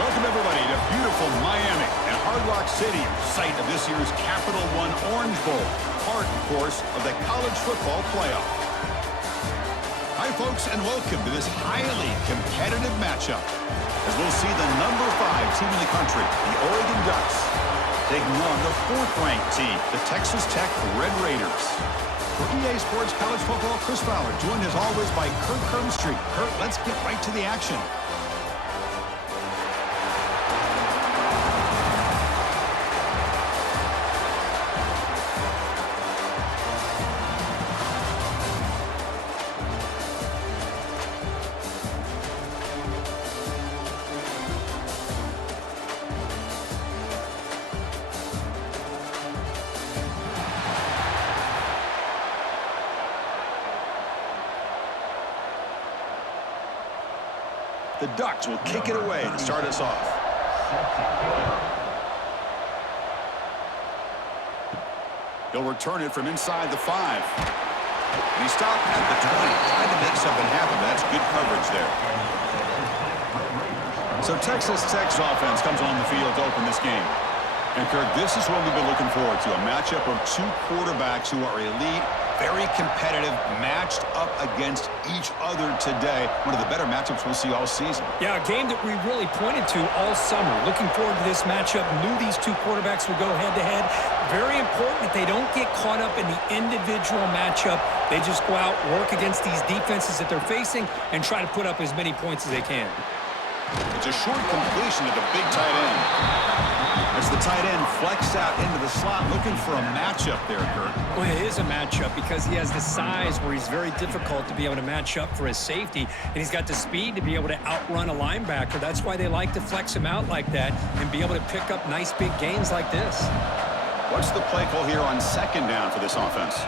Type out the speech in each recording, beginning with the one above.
Welcome, everybody, to beautiful Miami and Hard Rock City, site of this year's Capital One Orange Bowl, part, of course, of the college football playoff. Hi, folks, and welcome to this highly competitive matchup, as we'll see the number 5 team in the country, the Oregon Ducks, taking on the 4th-ranked team, the Texas Tech Red Raiders. For EA Sports College Football, Chris Fowler, joined as always by Kurt Kirkstreet. Kurt, let's get right to the action. The Ducks will kick it away to start us off. He'll return it from inside the 5. And he stopped at the 20. Tried to make something happen, but that's good coverage there. So Texas Tech's offense comes on the field to open this game. And, Kirk, this is what we've been looking forward to, a matchup of 2 quarterbacks who are elite, very competitive, matched up against each other today. One of the better matchups we'll see all season. Yeah, a game that we really pointed to all summer. Looking forward to this matchup. Knew these 2 quarterbacks would go head-to-head. Very important that they don't get caught up in the individual matchup. They just go out, work against these defenses that they're facing, and try to put up as many points as they can. It's a short completion to the big tight end. As the tight end flex out into the slot, looking for a matchup there, Kurt. Well, it is a matchup because he has the size where he's very difficult to be able to match up for his safety, and he's got the speed to be able to outrun a linebacker. That's why they like to flex him out like that and be able to pick up nice big gains like this. What's the play call here on 2nd down for this offense?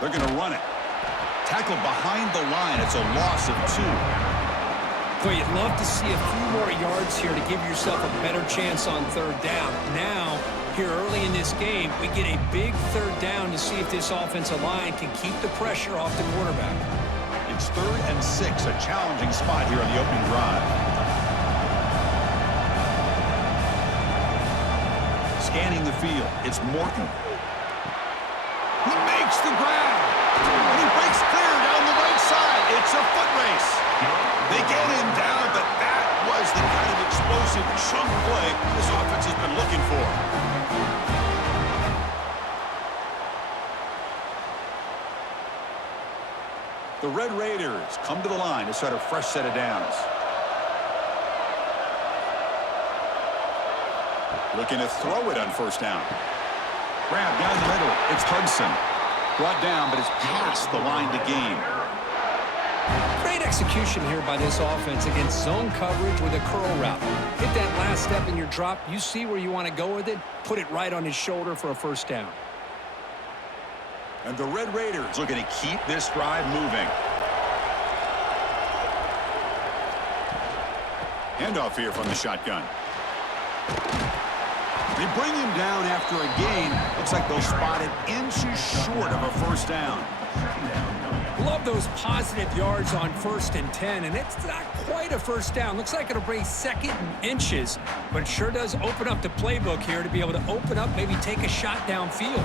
They're going to run it. Tackled behind the line. It's a loss of 2. Well, you'd love to see a few more yards here to give yourself a better chance on 3rd down. Now, here early in this game, we get a big 3rd down to see if this offensive line can keep the pressure off the quarterback. It's 3rd and 6, a challenging spot here on the opening drive. Scanning the field, it's Morton. He makes the grab, and he breaks clear down the right side. It's a foot race. They get him down, but that was the kind of explosive chunk play this offense has been looking for. The Red Raiders come to the line to start a fresh set of downs. Looking to throw it on 1st down. Grab down the middle. It's Hudson. Brought down, but it's past the line to gain. Great execution here by this offense against zone coverage with a curl route. Hit that last step in your drop. You see where you want to go with it. Put it right on his shoulder for a 1st down. And the Red Raiders looking to keep this drive moving. Handoff here from the shotgun. They bring him down after a gain. Looks like they'll spot it inches short of a 1st down. Love those positive yards on 1st and 10, and it's not quite a 1st down. Looks like it'll bring 2nd and inches, but it sure does open up the playbook here to be able to open up, maybe take a shot downfield.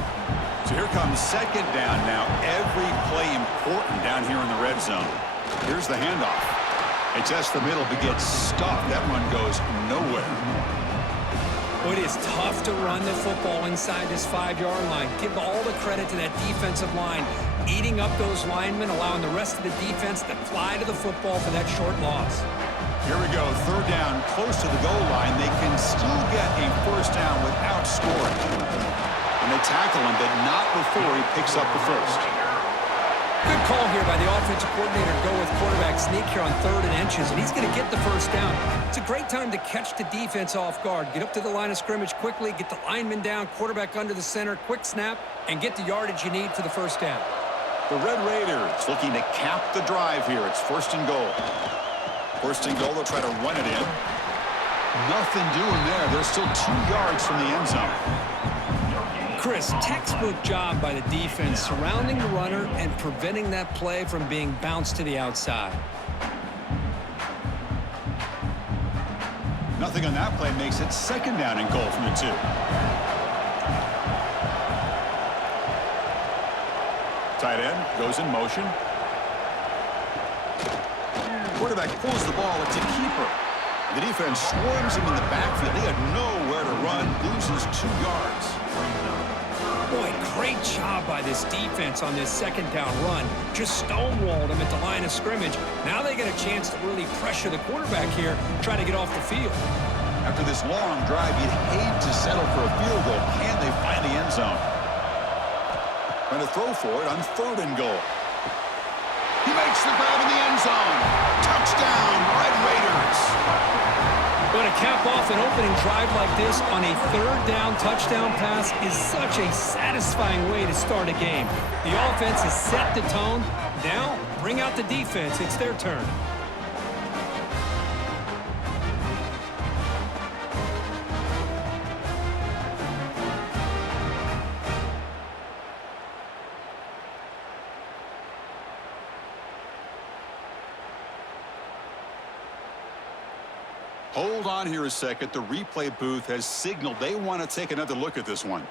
So here comes 2nd down now. Every play important down here in the red zone. Here's the handoff. They test the middle, but gets stuffed. That one goes nowhere. Well, it is tough to run the football inside this 5-yard line. Give all the credit to that defensive line, eating up those linemen, allowing the rest of the defense to fly to the football for that short loss. Here we go, 3rd down, close to the goal line. They can still get a 1st down without scoring. And they tackle him, but not before he picks up the 1st. Good call here by the offensive coordinator to go with quarterback sneak here on 3rd and inches, and he's going to get the 1st down. It's a great time to catch the defense off guard. Get up to the line of scrimmage quickly, get the lineman down, quarterback under the center, quick snap, and get the yardage you need for the 1st down. The Red Raiders looking to cap the drive here. It's 1st and goal. 1st and goal, they'll try to run it in. Nothing doing there. They're still 2 yards from the end zone. Chris, textbook job by the defense surrounding the runner and preventing that play from being bounced to the outside. Nothing on that play makes it second down and goal from the 2. Tight end goes in motion. Quarterback pulls the ball. It's a keeper. The defense swarms him in the backfield. They had nowhere to run. Loses 2 yards. Boy, great job by this defense on this second down run. Just stonewalled him at the line of scrimmage. Now they get a chance to really pressure the quarterback here, try to get off the field. After this long drive, you'd hate to settle for a field goal. Can they find the end zone? Trying to throw for it on 3rd and goal. He makes the grab in the end zone. Touchdown, Red Raiders. But to cap off an opening drive like this on a 3rd down touchdown pass is such a satisfying way to start a game. The offense has set the tone. Now, bring out the defense. It's their turn. Hold on here a second. The replay booth has signaled they want to take another look at this one.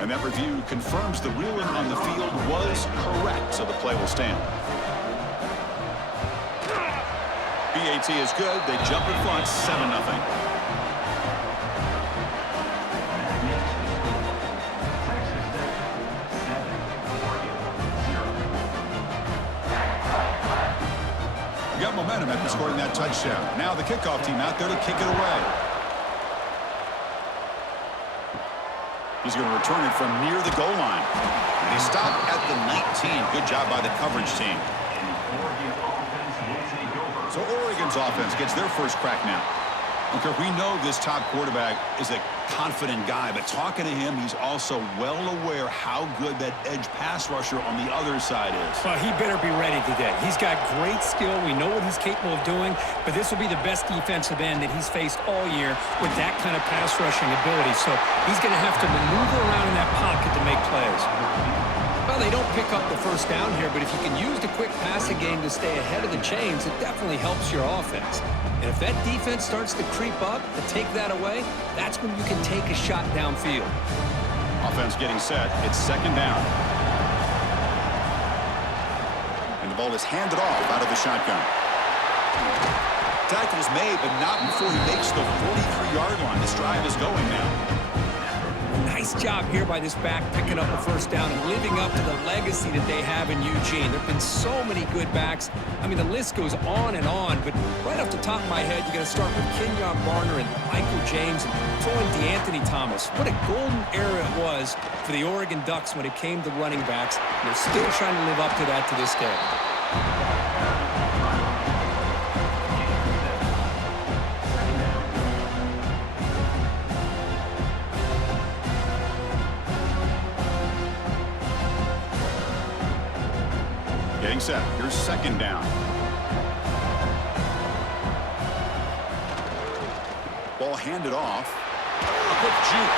And that review confirms the ruling on the field was correct, so the play will stand. PAT is good. They jump in front, 7-0. We got momentum after scoring that touchdown. Now the kickoff team out there to kick it away. He's going to return it from near the goal line. They stop at the 19. Good job by the coverage team. So Oregon's offense gets their first crack now. Okay, we know this top quarterback is a confident guy, but talking to him, he's also well aware how good that edge pass rusher on the other side is. Well, he better be ready today. He's got great skill. We know what he's capable of doing, but this will be the best defensive end that he's faced all year with that kind of pass rushing ability. So he's going to have to maneuver around in that pocket to make plays. Well, they don't pick up the first down here, but if you can use the quick passing game to stay ahead of the chains, it definitely helps your offense. And if that defense starts to creep up and take that away, that's when you can take a shot downfield. Offense getting set. It's second down. And the ball is handed off out of the shotgun. Tackle's made, but not before he makes the 43-yard line. This drive is going now. Nice job here by this back picking up a first down and living up to the legacy that they have in Eugene. There have been so many good backs. I mean, the list goes on, but right off the top of my head, you got to start with Kenyon Barner and Michael James and throw in DeAnthony Thomas. What a golden era it was for the Oregon Ducks when it came to running backs. They're still trying to live up to that to this day. Getting set. Here's second down. Ball handed off. A quick juke.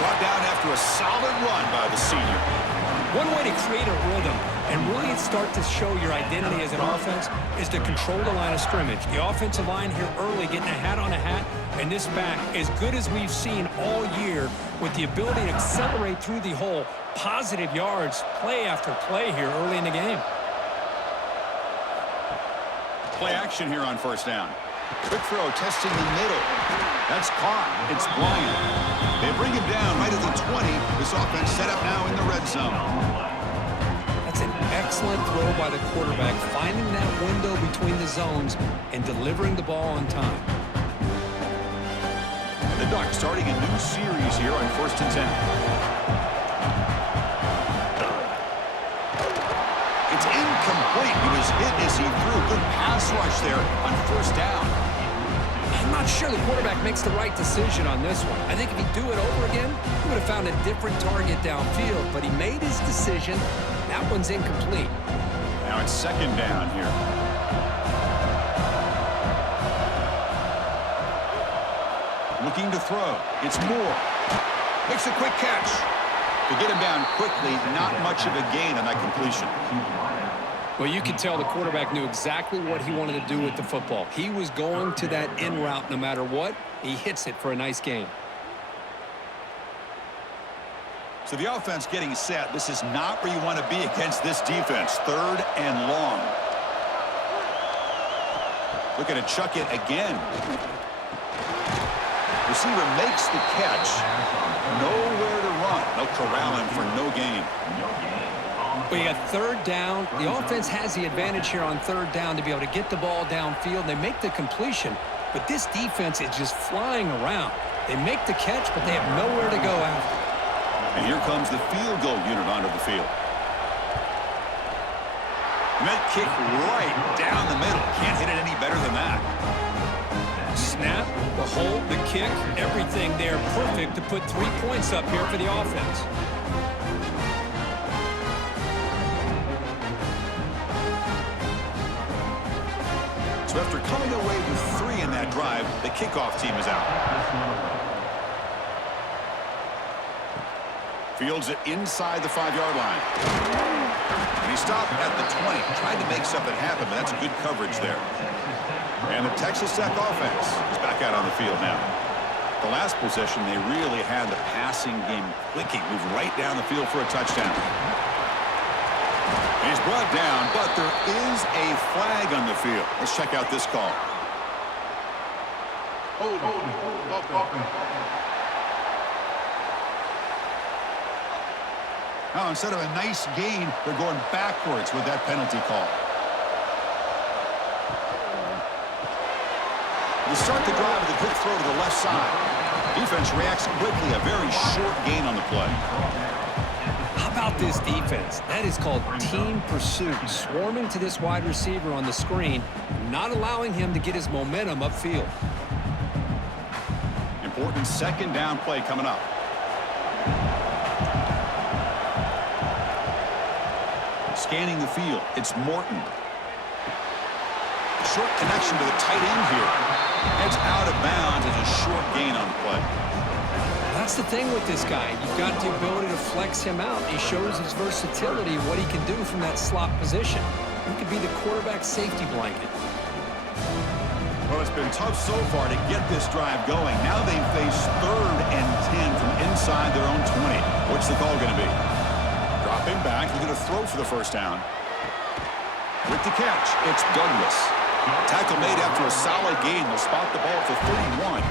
Brought down after a solid run by the senior. One way to create a rhythm and really start to show your identity as an offense is to control the line of scrimmage. The offensive line here early getting a hat on a hat, and this back as good as we've seen all year with the ability to accelerate through the hole. Positive yards, play after play here early in the game. Play action here on first down. Quick throw, testing the middle. That's caught. It's Bryant. They bring him down right at the 20. This offense set up now in the red zone. That's an excellent throw by the quarterback, finding that window between the zones and delivering the ball on time. And the Ducks starting a new series here on 1st and 10. It's incomplete. He was hit as he threw. Good pass rush there on first down. I'm not sure the quarterback makes the right decision on this one. I think if he'd do it over again, he would have found a different target downfield, but he made his decision. That one's incomplete. Now it's second down here. Looking to throw. It's Moore. Makes a quick catch. To get him down quickly, not much of a gain on that completion. Well, you could tell the quarterback knew exactly what he wanted to do with the football. He was going to that in route no matter what. He hits it for a nice gain. So the offense getting set. This is not where you want to be against this defense. 3rd and long. Looking to chuck it again. Receiver makes the catch. Nowhere to run. They'll corral him for no gain. But you got 3rd down. The offense has the advantage here on 3rd down to be able to get the ball downfield. They make the completion, but this defense is just flying around. They make the catch, but they have nowhere to go after. And here comes the field goal unit onto the field. And that kick right down the middle. Can't hit it any better than that. Snap, the hold, the kick, everything there perfect to put 3 points up here for the offense. So after coming away with 3 in that drive, the kickoff team is out. Fields it inside the 5-yard line. And he stopped at the 20. Tried to make something happen, but that's good coverage there. And the Texas Tech offense is back out on the field now. The last possession, they really had the passing game clicking. Moved right down the field for a touchdown. And he's brought down, but there is a flag on the field. Let's check out this call. Now, instead of a nice gain, they're going backwards with that penalty call. They start the drive with a quick throw to the left side. Defense reacts quickly, a very short gain on the play. How about this defense? That is called team pursuit. Swarming to this wide receiver on the screen, not allowing him to get his momentum upfield. Important 2nd down play coming up. Scanning the field, it's Morton. Short connection to the tight end here. It's out of bounds as a short gain on the play. That's the thing with this guy. You've got the ability to flex him out. He shows his versatility, what he can do from that slot position. He could be the quarterback safety blanket. Well, it's been tough so far to get this drive going. Now they face 3rd and 10 from inside their own 20. What's the call going to be? Dropping back, looking to throw for the 1st down. With the catch, it's Douglas. Tackle made after a solid gain. They'll spot the ball for 31.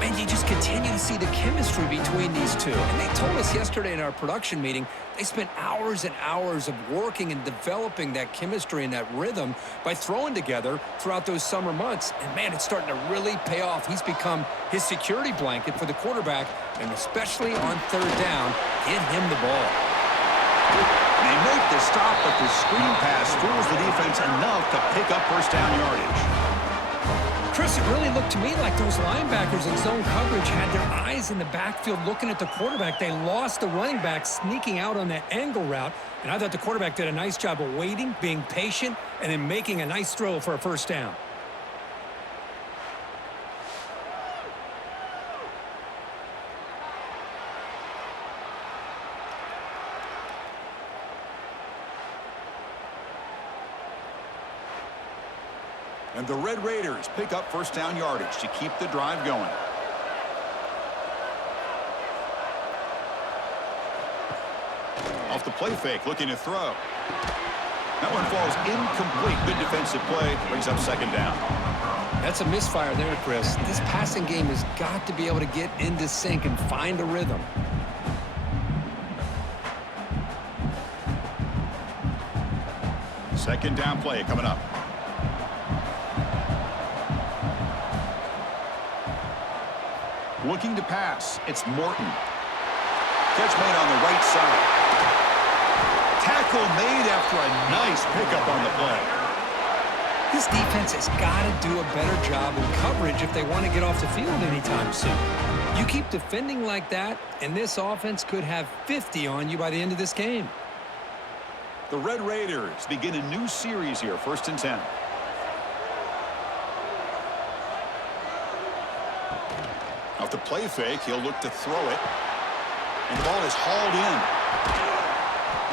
And you just continue to see the chemistry between these two. And they told us yesterday in our production meeting, they spent hours and hours of working and developing that chemistry and that rhythm by throwing together throughout those summer months. And, man, it's starting to really pay off. He's become his security blanket for the quarterback, and especially on 3rd down, get him the ball. They make the stop, but the screen pass fools the defense enough to pick up 1st down yardage. Chris, it really looked to me like those linebackers in zone coverage had their eyes in the backfield looking at the quarterback. They lost the running back sneaking out on that angle route, and I thought the quarterback did a nice job of waiting, being patient, and then making a nice throw for a 1st down. And the Red Raiders pick up 1st down yardage to keep the drive going. Off the play fake, looking to throw. That one falls incomplete. Good defensive play, brings up 2nd down. That's a misfire there, Chris. This passing game has got to be able to get into sync and find a rhythm. Second down play coming up. Looking to pass. It's Morton. Catch made on the right side. Tackle made after a nice pickup on the play. This defense has got to do a better job in coverage if they want to get off the field anytime soon. You keep defending like that, and this offense could have 50 on you by the end of this game. The Red Raiders begin a new series here, 1st and 10. Off the play fake, he'll look to throw it. And the ball is hauled in.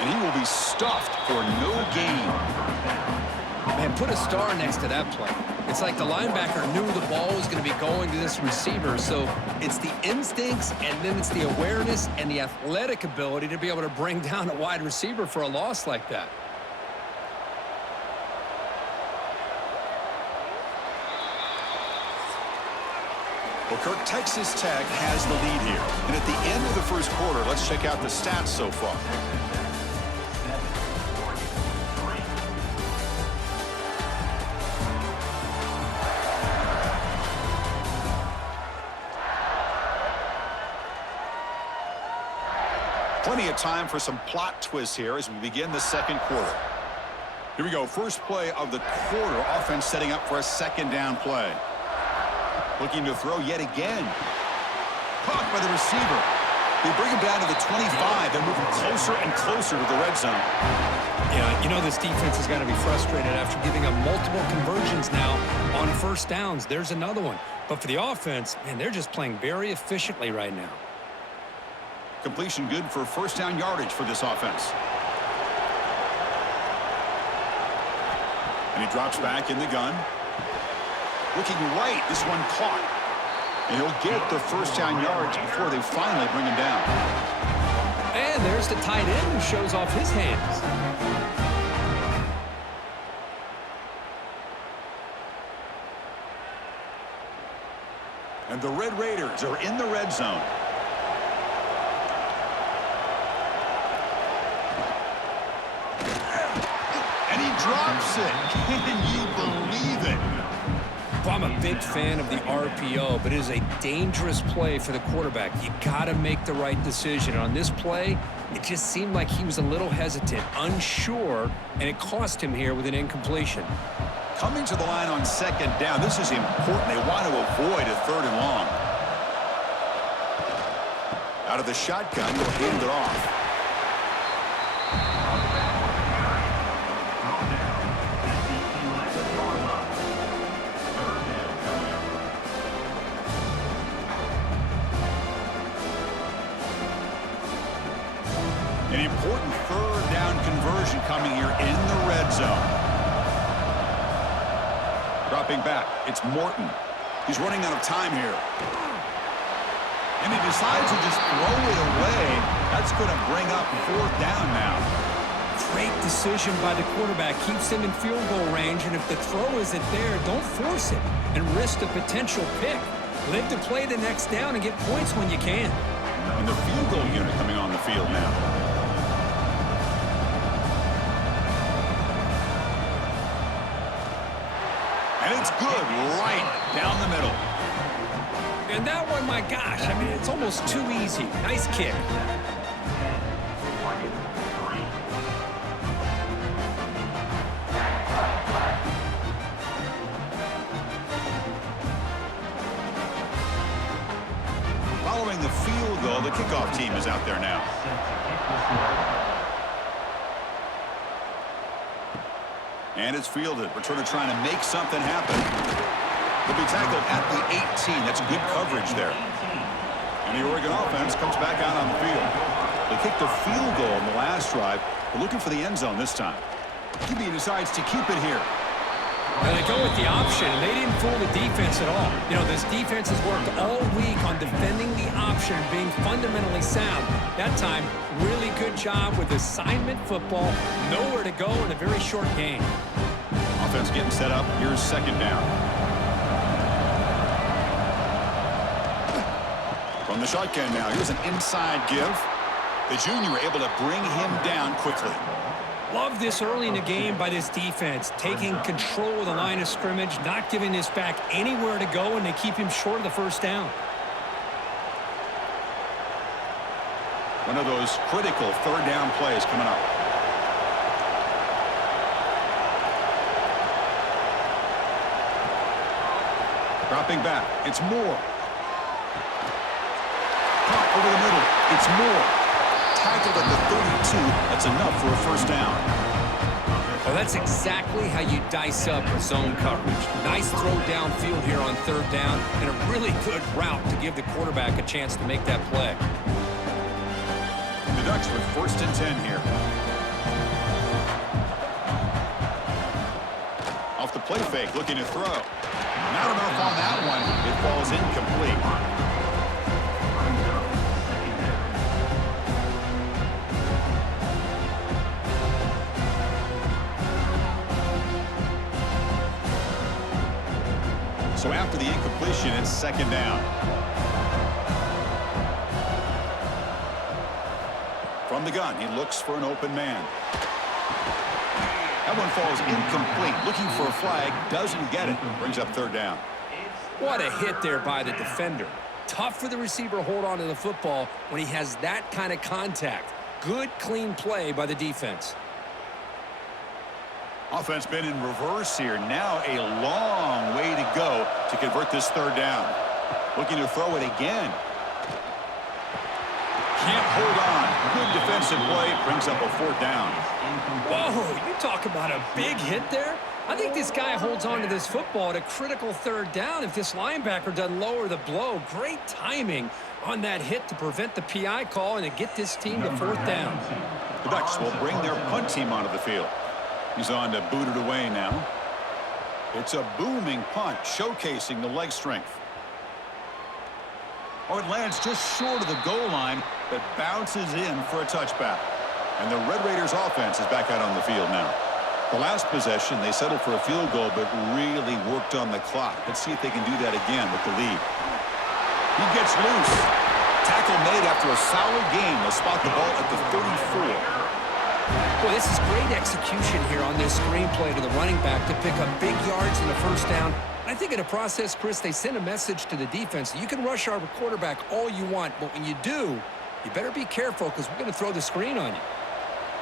And he will be stuffed for no gain. Man, put a star next to that play. It's like the linebacker knew the ball was going to be going to this receiver. So it's the instincts, and then it's the awareness and the athletic ability to be able to bring down a wide receiver for a loss like that. Well, Kirk, Texas Tech has the lead here. And at the end of the first quarter, let's check out the stats so far. Plenty of time for some plot twists here as we begin the second quarter. Here we go. First play of the quarter. Offense setting up for a second down play. Looking to throw yet again. Caught by the receiver. They bring him down to the 25. They're moving closer and closer to the red zone. Yeah, you know this defense has got to be frustrated after giving up multiple conversions now on first downs. There's another one. But for the offense, man, they're just playing very efficiently right now. Completion good for first down yardage for this offense. And he drops back in the gun. Looking right, this one caught. And he'll get the first down yards before they finally bring him down. And there's the tight end who shows off his hands. And the Red Raiders are in the red zone. And he drops it. Can you believe it? Well, I'm a big fan of the RPO, but it is a dangerous play for the quarterback. You got to make the right decision. On this play, it just seemed like he was a little hesitant, unsure, and it cost him here with an incompletion. Coming to the line on second down, this is important. They want to avoid a third and long. Out of the shotgun, they'll hand it off. An important third down conversion coming here in the red zone. Dropping back, it's Morton. He's running out of time here. And he decides to just throw it away. That's going to bring up fourth down now. Great decision by the quarterback. Keeps him in field goal range, and if the throw isn't there, don't force it and risk a potential pick. Live to play the next down and get points when you can. And the field goal unit coming on the field now. And it's good right down the middle. And that one, my gosh, I mean, it's almost too easy. Nice kick. Following the field goal, the kickoff team is out there now. And it's fielded. Returner trying to make something happen. He'll be tackled at the 18. That's good coverage there. And the Oregon offense comes back out on the field. They kicked a field goal in the last drive. They're looking for the end zone this time. QB decides to keep it here. Well, they go with the option, and they didn't fool the defense at all. You know, this defense has worked all week on defending the option and being fundamentally sound. That time, really good job with assignment football. Nowhere to go in a very short game. Offense getting set up. Here's second down. From the shotgun now, here's an inside give. The junior able to bring him down quickly. Love this early in the game by this defense, taking control of the line of scrimmage, not giving this back anywhere to go, and they keep him short of the first down. One of those critical third down plays coming up. Dropping back, it's Moore. Caught over the middle, it's Moore. Tackled at the 32. That's enough for a first down. Well, that's exactly how you dice up zone coverage. Nice throw downfield here on third down, and a really good route to give the quarterback a chance to make that play. The Ducks with 1st and 10 here. Off the play fake, looking to throw. Not enough on that one. It falls incomplete. So after the incompletion, it's 2nd down. From the gun, he looks for an open man. That one falls incomplete. Looking for a flag, doesn't get it. Brings up 3rd down. What a hit there by the defender. Tough for the receiver to hold on to the football when he has that kind of contact. Good, clean play by the defense. Offense been in reverse here. Now a long way to go to convert this 3rd down. Looking to throw it again. Can't hold on. Good defensive play. Brings up a 4th down. Whoa, you talk about a big hit there. I think this guy holds on to this football at a critical 3rd down if this linebacker doesn't lower the blow. Great timing on that hit to prevent the PI call and to get this team to 4th down. The Ducks will bring their punt team onto the field. He's on to boot it away now. It's a booming punt, showcasing the leg strength. Oh, it lands just short of the goal line, but bounces in for a touchback. And the Red Raiders offense is back out on the field now. The last possession, they settled for a field goal, but really worked on the clock. Let's see if they can do that again with the lead. He gets loose. Tackle made after a solid gain. They'll spot the ball at the 34. Well, this is great execution here on this screenplay to the running back to pick up big yards in the 1st down. I think in the process, Chris, they send a message to the defense. You can rush our quarterback all you want, but when you do, you better be careful because we're going to throw the screen on you.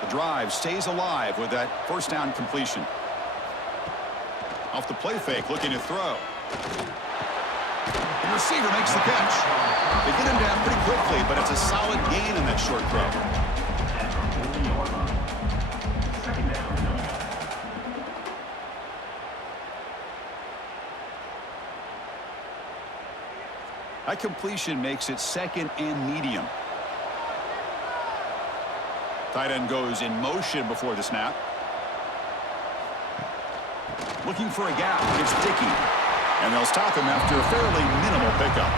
The drive stays alive with that 1st down completion. Off the play fake, looking to throw. The receiver makes the catch. They get him down pretty quickly, but it's a solid gain in that short throw. That completion makes it 2nd and medium. Tight end goes in motion before the snap. Looking for a gap. It's Dickey. And they'll stop him after a fairly minimal pickup.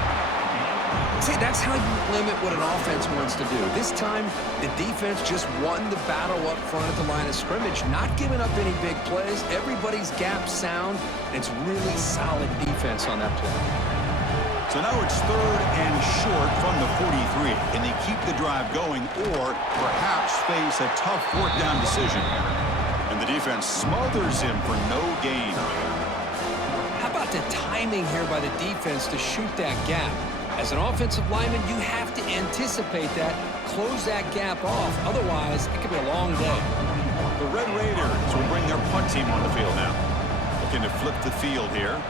See, that's how you limit what an offense wants to do. This time, the defense just won the battle up front at the line of scrimmage, not giving up any big plays. Everybody's gap sound, and it's really solid defense on that play. So now it's 3rd and short from the 43. Can they keep the drive going or perhaps face a tough 4th down decision? And the defense smothers him for no gain. How about the timing here by the defense to shoot that gap? As an offensive lineman, you have to anticipate that, close that gap off. Otherwise, it could be a long day. The Red Raiders will bring their punt team on the field now. Looking to flip the field here.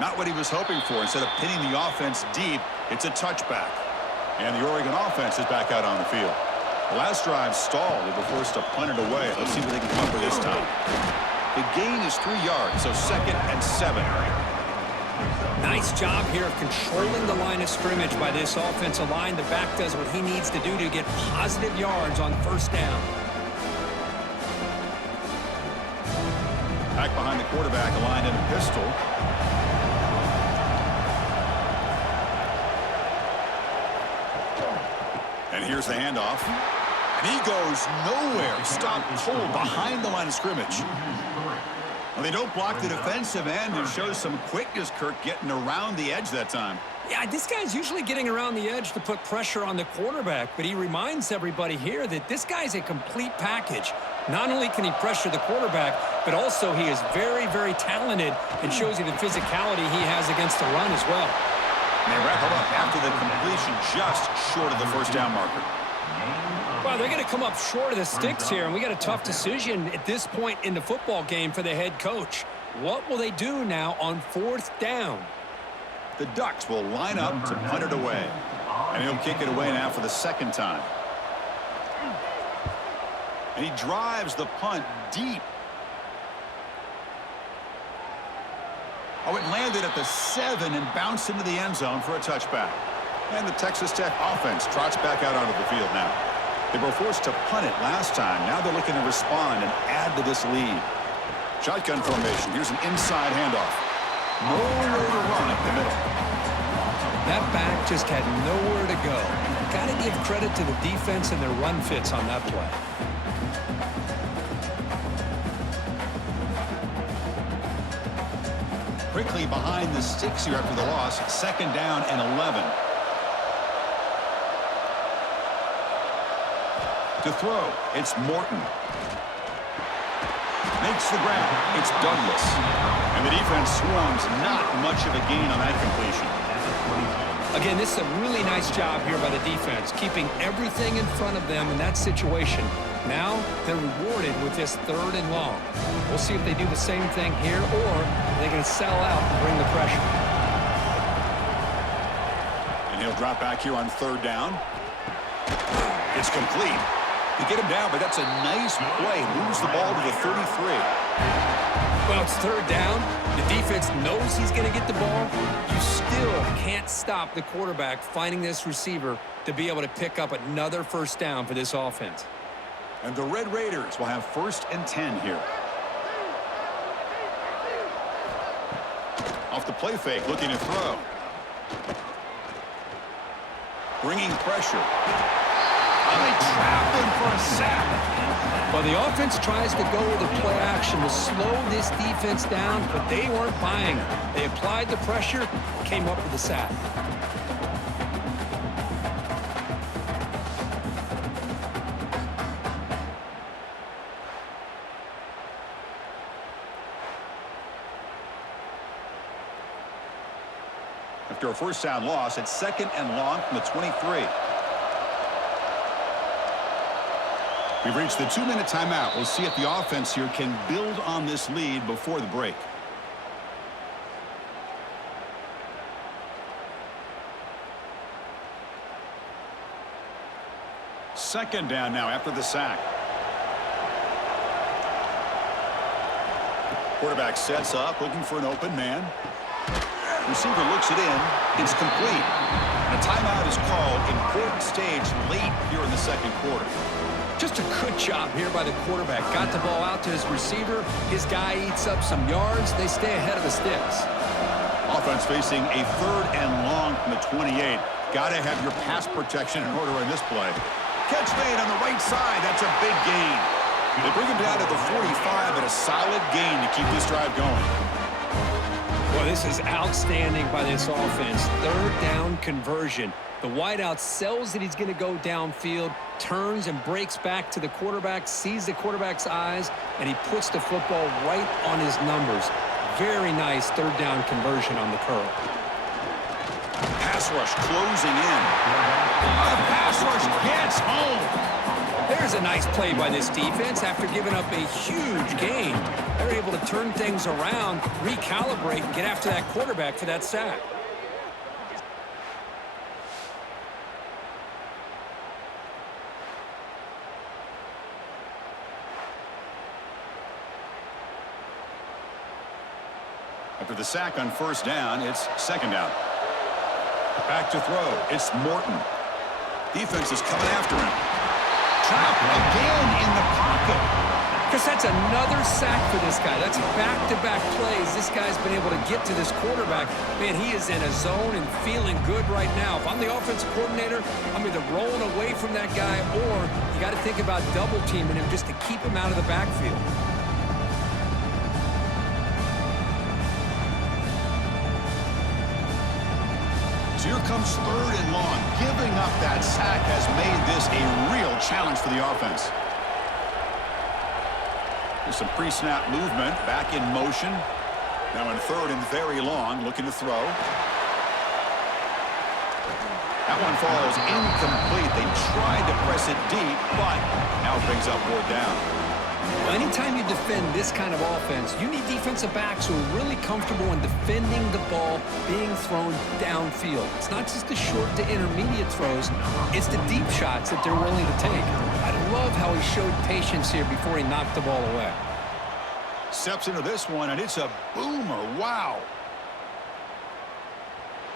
Not what he was hoping for. Instead of pinning the offense deep, it's a touchback. And the Oregon offense is back out on the field. The last drive stalled. They were forced to punt it away. Let's see what they can come up with this time. The gain is 3 yards, so 2nd and 7. Nice job here of controlling the line of scrimmage by this offensive line. The back does what he needs to do to get positive yards on 1st down. Back behind the quarterback, aligned in a pistol. And here's the handoff. And he goes nowhere. Stopped cold behind the line of scrimmage. Well, they don't block the defensive end. It shows some quickness, Kirk, getting around the edge that time. Yeah, this guy's usually getting around the edge to put pressure on the quarterback, but he reminds everybody here that this guy's a complete package. Not only can he pressure the quarterback, but also he is very, very talented and shows you the physicality he has against the run as well. And they wrap him up after the completion just short of the 1st down marker. Well, they're going to come up short of the sticks here, and we got a tough decision at this point in the football game for the head coach. What will they do now on 4th down? The Ducks will line up to punt it away. And he'll kick it away now for the 2nd time. And he drives the punt deep. Oh, it landed at the 7 and bounced into the end zone for a touchback. And the Texas Tech offense trots back out onto the field now. They were forced to punt it last time. Now they're looking to respond and add to this lead. Shotgun formation. Here's an inside handoff. Nowhere to run up the middle. That back just had nowhere to go. Got to give credit to the defense and their run fits on that play. Quickly behind the sticks here after the loss. 2nd down and 11. To throw, it's Morton. Makes the grab. It's Douglas. And the defense swarms. Not much of a gain on that completion. Again, this is a really nice job here by the defense, keeping everything in front of them in that situation. Now they're rewarded with this 3rd and long. We'll see if they do the same thing here, or they're going to sell out and bring the pressure. And he'll drop back here on 3rd down. It's complete. You get him down, but that's a nice play. Moves the ball to the 33. Well, it's 3rd down. The defense knows he's going to get the ball. You still can't stop the quarterback finding this receiver to be able to pick up another 1st down for this offense. And the Red Raiders will have 1st and 10 here. Off the play fake, looking to throw. Bringing pressure. Oh, they trapped him for a sack. Well, the offense tries to go with a play action to slow this defense down, but they weren't buying it. They applied the pressure, came up with a sack. After a 1st down loss, it's 2nd and long from the 23. We've reached the 2-minute timeout. We'll see if the offense here can build on this lead before the break. Second down now after the sack. Quarterback sets up, looking for an open man. Receiver looks it in. It's complete. And a timeout is called. Important stage late here in the 2nd quarter. Just a good job here by the quarterback. Got the ball out to his receiver. His guy eats up some yards. They stay ahead of the Sticks. Offense facing a 3rd and long from the 28. Got to have your pass protection in order in this play. Catch made on the right side. That's a big gain. They bring him down to the 45, and a solid gain to keep this drive going. Well, this is outstanding by this offense. 3rd down conversion. The wideout sells that he's going to go downfield, turns and breaks back to the quarterback, sees the quarterback's eyes, and he puts the football right on his numbers. Very nice 3rd down conversion on the curl. Pass rush closing in. The pass rush gets home. There's a nice play by this defense after giving up a huge gain. They're able to turn things around, recalibrate, and get after that quarterback for that sack. After the sack on 1st down, it's 2nd down. Back to throw. It's Morton. Defense is coming after him. Trapped again in the pocket. Because that's another sack for this guy. That's back-to-back plays. This guy's been able to get to this quarterback. Man, he is in a zone and feeling good right now. If I'm the offensive coordinator, I'm either rolling away from that guy, or you got to think about double-teaming him just to keep him out of the backfield. So here comes 3rd and long. Giving up that sack has made this a real challenge for the offense. There's some pre-snap movement. Back in motion. Now in 3rd and very long. Looking to throw. That one falls incomplete. They tried to press it deep, but now it brings up 4th down. anytime you defend this kind of offense, you need defensive backs who are really comfortable in defending the ball being thrown downfield. It's not just the short to intermediate throws, it's the deep shots that they're willing to take. I love how he showed patience here before he knocked the ball away. Steps into this one, and it's a boomer. Wow.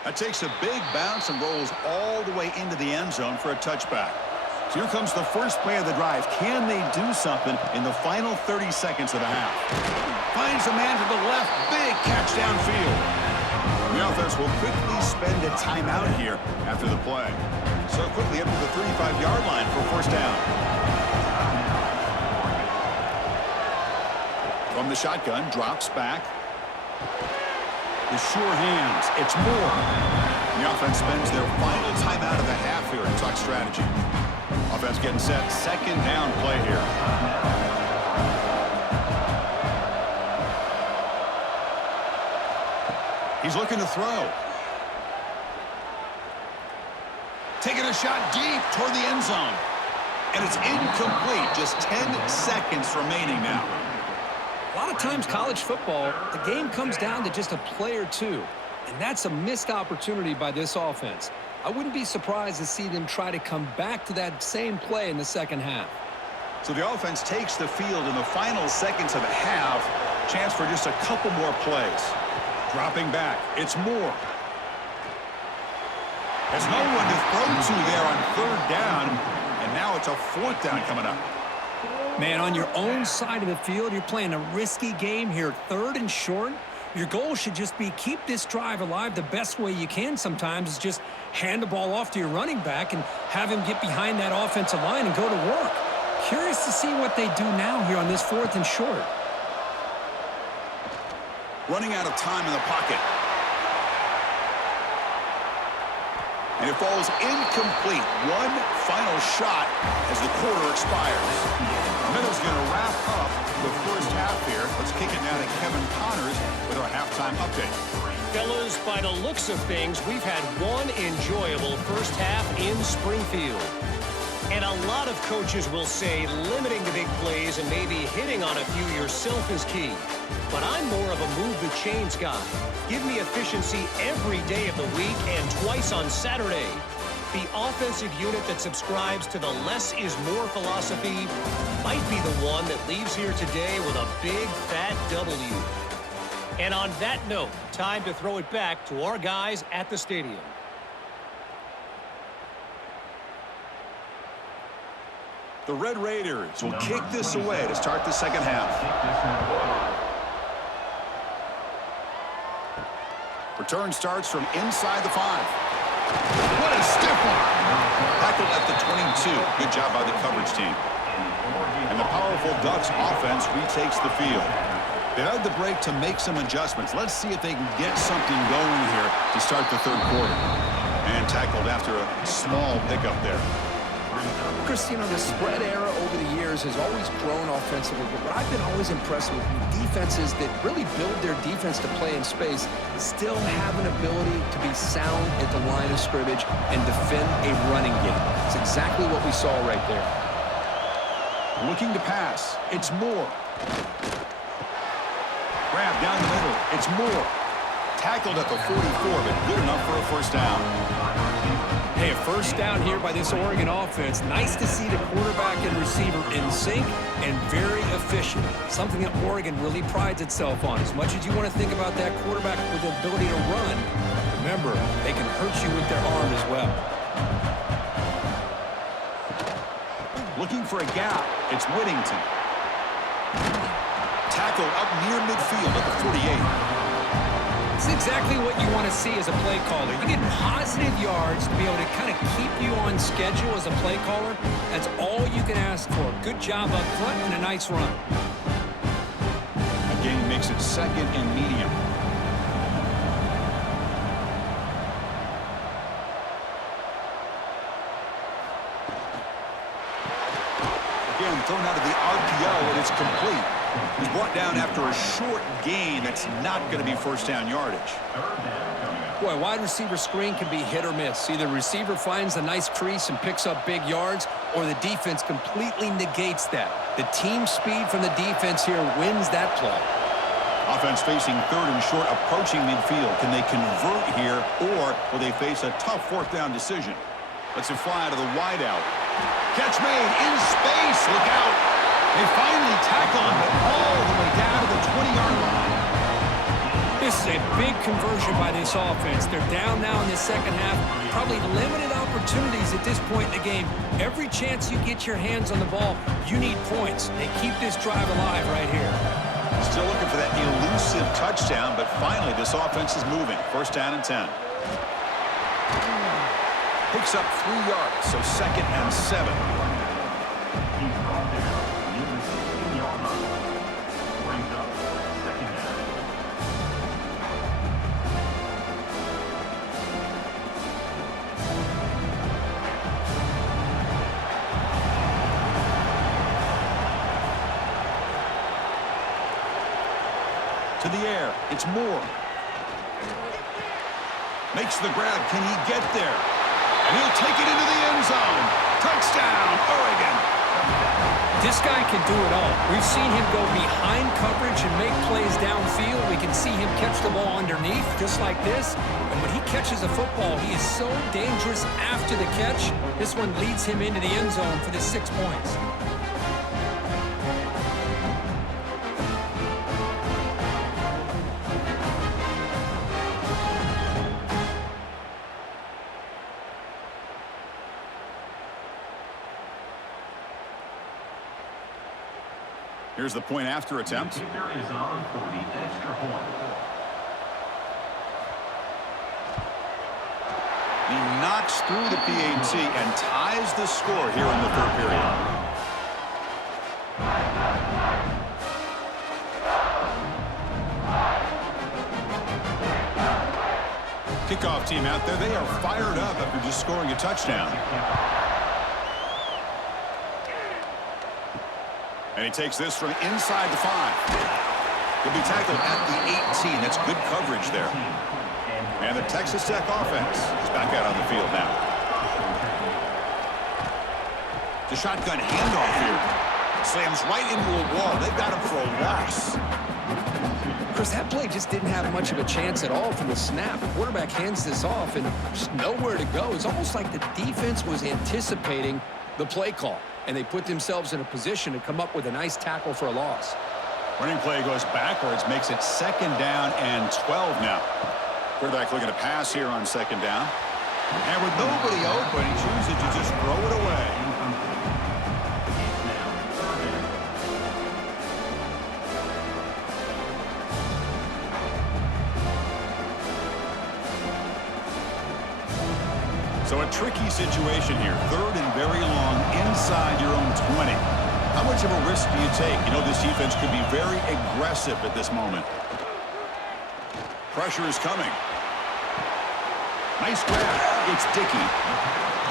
That takes a big bounce and rolls all the way into the end zone for a touchback. So here comes the first play of the drive. Can they do something in the final 30 seconds of the half? Finds a man to the left. Big catch downfield. The offense will quickly spend a timeout here after the play. So quickly up to the 35-yard line for first down. From the shotgun, drops back. The sure hands. It's Moore. The offense spends their final timeout of the half here and talk strategy. Offense getting set. Second down play here. He's looking to throw. Taking a shot deep toward the end zone. And it's incomplete. Just 10 seconds remaining now. A lot of times college football, the game comes down to just a play or two. And that's a missed opportunity by this offense. I wouldn't be surprised to see them try to come back to that same play in the second half. So the offense takes the field in the final seconds of the half. Chance for just a couple more plays. Dropping back. It's Moore. There's no one to throw to there on third down. And now it's a fourth down coming up. Man, on your own side of the field, you're playing a risky game here. Third and short. Your goal should just be keep this drive alive the best way you can sometimes is just hand the ball off to your running back and have him get behind that offensive line and go to work. Curious to see what they do now here on this fourth and short. Running out of time in the pocket. And it falls incomplete. One final shot as the quarter expires. Middle's going to wrap up the first half here. Let's kick it now to Kevin Connors with our halftime update. Fellas, by the looks of things, we've had one enjoyable first half in Springfield. And a lot of coaches will say limiting the big plays and maybe hitting on a few yourself is key. But I'm more of a move the chains guy. Give me efficiency every day of the week and twice on Saturday. The offensive unit that subscribes to the less is more philosophy might be the one that leaves here today with a big fat W. And on that note, time to throw it back to our guys at the stadium. The Red Raiders will kick this away to start the second half. Return starts from inside the 5. What a stiff one! Tackled at the 22. Good job by the coverage team. And the powerful Ducks offense retakes the field. They had the break to make some adjustments. Let's see if they can get something going here to start the third quarter. And tackled after a small pickup there. Chris, you know, the spread era over the years has always grown offensively, but what I've been always impressed with defenses that really build their defense to play in space still have an ability to be sound at the line of scrimmage and defend a running game. It's exactly what we saw right there. Looking to pass. It's Moore. Grab down the middle. It's Moore. Tackled at the 44, but good enough for a first down. Hey, a first down here by this Oregon offense. Nice to see the quarterback and receiver in sync and very efficient. Something that Oregon really prides itself on. As much as you want to think about that quarterback with the ability to run, remember, they can hurt you with their arm as well. Looking for a gap. It's Whittington. Tackle up near midfield at the 48. It's exactly what you want to see as a play caller. You get positive yards to be able to kind of keep you on schedule as a play caller. That's all you can ask for. Good job up front and a nice run. Again, makes it second and medium. Again, thrown out of the RPO, and it's complete. He's brought down after a short gain. That's not going to be first down yardage. Boy, wide receiver screen can be hit or miss. Either receiver finds a nice crease and picks up big yards, or the defense completely negates that. The team speed from the defense here wins that play. Offense facing third and short, approaching midfield. Can they convert here, or will they face a tough fourth down decision? Let's it fly to the wideout. Catch made in space. Look out. They finally tackle him all the way down to the 20-yard line. This is a big conversion by this offense. They're down now in the second half. Probably limited opportunities at this point in the game. Every chance you get your hands on the ball, you need points. They keep this drive alive right here. Still looking for that elusive touchdown, but finally this offense is moving. First down and 10. Picks up 3 yards, so second and 7. To the air, it's Moore. Makes the grab, can he get there? And he'll take it into the end zone. Touchdown, Oregon. This guy can do it all. We've seen him go behind coverage and make plays downfield. We can see him catch the ball underneath, just like this. And when he catches a football, he is so dangerous after the catch. This one leads him into the end zone for the 6 points. Here's the point after attempt. The kicker is on for the extra point. He knocks through the PAT and ties the score here in the third period. Kickoff team out there, they are fired up after just scoring a touchdown. And he takes this from inside the 5. He'll be tackled at the 18. That's good coverage there. And the Texas Tech offense is back out on the field now. The shotgun handoff here. Slams right into a wall. They've got him for a loss. Chris, that play just didn't have much of a chance at all from the snap. The quarterback hands this off and just nowhere to go. It's almost like the defense was anticipating the play call, and they put themselves in a position to come up with a nice tackle for a loss. Running play goes backwards, makes it second down and 12 now. Quarterback looking to pass here on second down. And with nobody open, he chooses to just throw it away. So a tricky situation here. Third and very long inside your own 20. How much of a risk do you take? You know, this defense could be very aggressive at this moment. Pressure is coming. Nice grab. It's Dickey.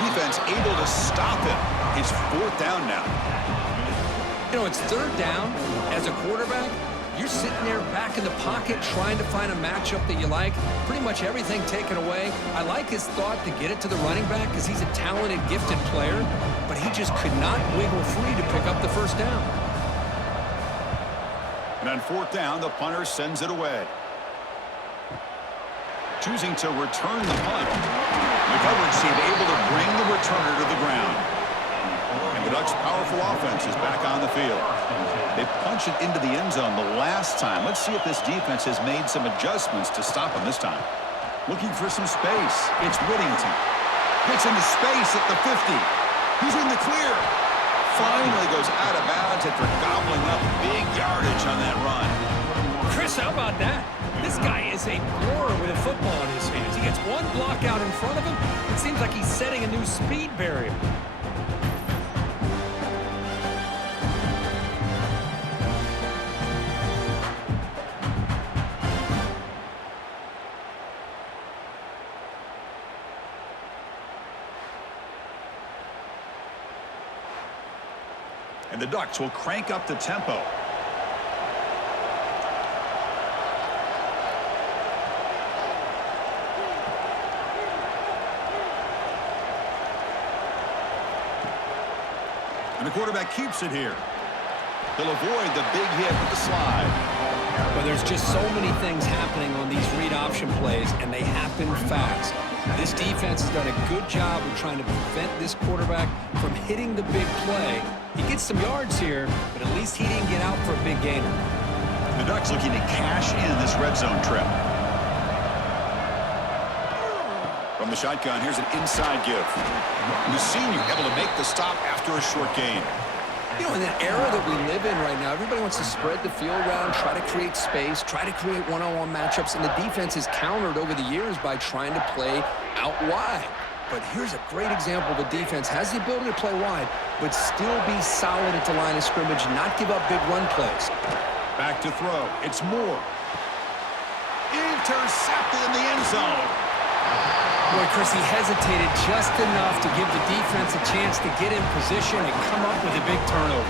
Defense able to stop him. It's fourth down now. You know, it's third down. As a quarterback, you're sitting there back in the pocket trying to find a matchup that you like. Pretty much everything taken away. I like his thought to get it to the running back because he's a talented, gifted player, but he just could not wiggle free to pick up the first down. And on fourth down, the punter sends it away. Choosing to return the punt. The coverage team able to bring the returner to the ground. And the Ducks' powerful offense is back on the field. They punch it into the end zone the last time. Let's see if this defense has made some adjustments to stop them this time. Looking for some space. It's Whittington. Gets into space at the 50. He's in the clear. Finally goes out of bounds after gobbling up big yardage on that run. Chris, how about that? This guy is a blower with a football in his hands. He gets one block out in front of him. It seems like he's setting a new speed barrier. And the Ducks will crank up the tempo. And the quarterback keeps it here. He'll avoid the big hit with the slide. But there's just so many things happening on these read option plays, and they happen fast. This defense has done a good job of trying to prevent this quarterback from hitting the big play. He gets some yards here, but at least he didn't get out for a big gainer. The Ducks looking to cash in this red zone trip. From the shotgun, here's an inside give. The senior able to make the stop after a short gain. You know, in that era that we live in right now, everybody wants to spread the field around, try to create space, try to create one-on-one matchups, and the defense is countered over the years by trying to play out wide. But here's a great example. The defense has the ability to play wide, but still be solid at the line of scrimmage, not give up big run plays. Back to throw. It's Moore. Intercepted in the end zone. Boy, Chris, he hesitated just enough to give the defense a chance to get in position and come up with a big turnover.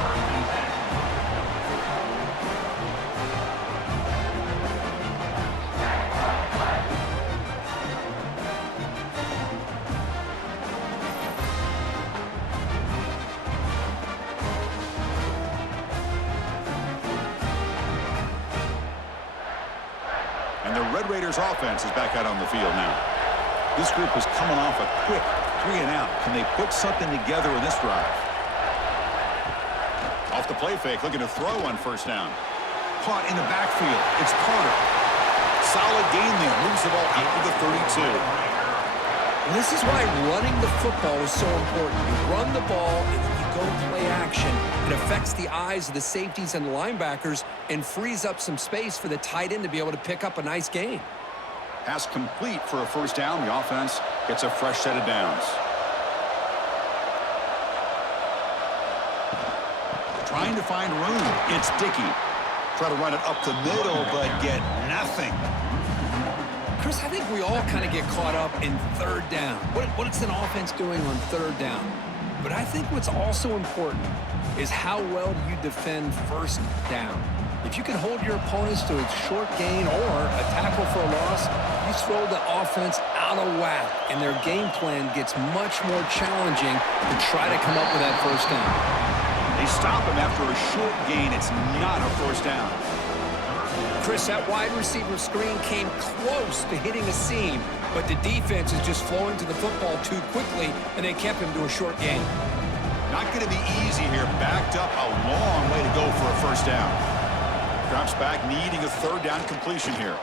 And the Red Raiders offense is back out on the field now. This group is coming off a quick 3-and-out. Can they put something together in this drive? Off the play fake, looking to throw on first down. Caught in the backfield. It's Carter. Solid gain there. Moves the ball out to the 32. And this is why running the football is so important. You run the ball and then you go play action. It affects the eyes of the safeties and the linebackers and frees up some space for the tight end to be able to pick up a nice gain. Pass complete for a first down. The offense gets a fresh set of downs. Trying to find room. It's Dickey. Try to run it up the middle, but get nothing. Chris, I think we all kind of get caught up in third down. What is an offense doing on third down? But I think what's also important is how well do you defend first down. If you can hold your opponents to a short gain or a tackle for a loss, you throw the offense out of whack, and their game plan gets much more challenging to try to come up with that first down. They stop him after a short gain. It's not a first down. Chris, that wide receiver screen came close to hitting a seam, but the defense is just flowing to the football too quickly, and they kept him to a short gain. Not going to be easy here. Backed up a long way to go for a first down. Drops back, needing a third down completion here.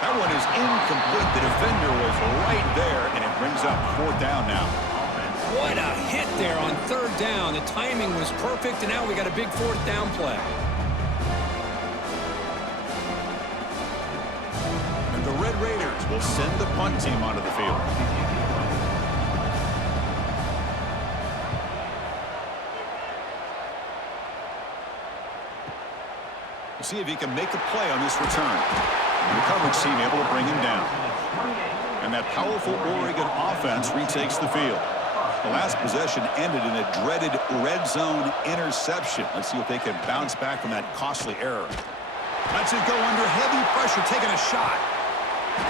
That one is incomplete. The defender was right there, and it brings up fourth down now. What a hit there on third down. The timing was perfect, and now we got a big fourth down play. And the Red Raiders will send the punt team onto the field. See if he can make a play on this return. And the coverage team able to bring him down. And that powerful Oregon offense retakes the field. The last possession ended in a dreaded red zone interception. Let's see if they can bounce back from that costly error. Lets it go under heavy pressure, taking a shot.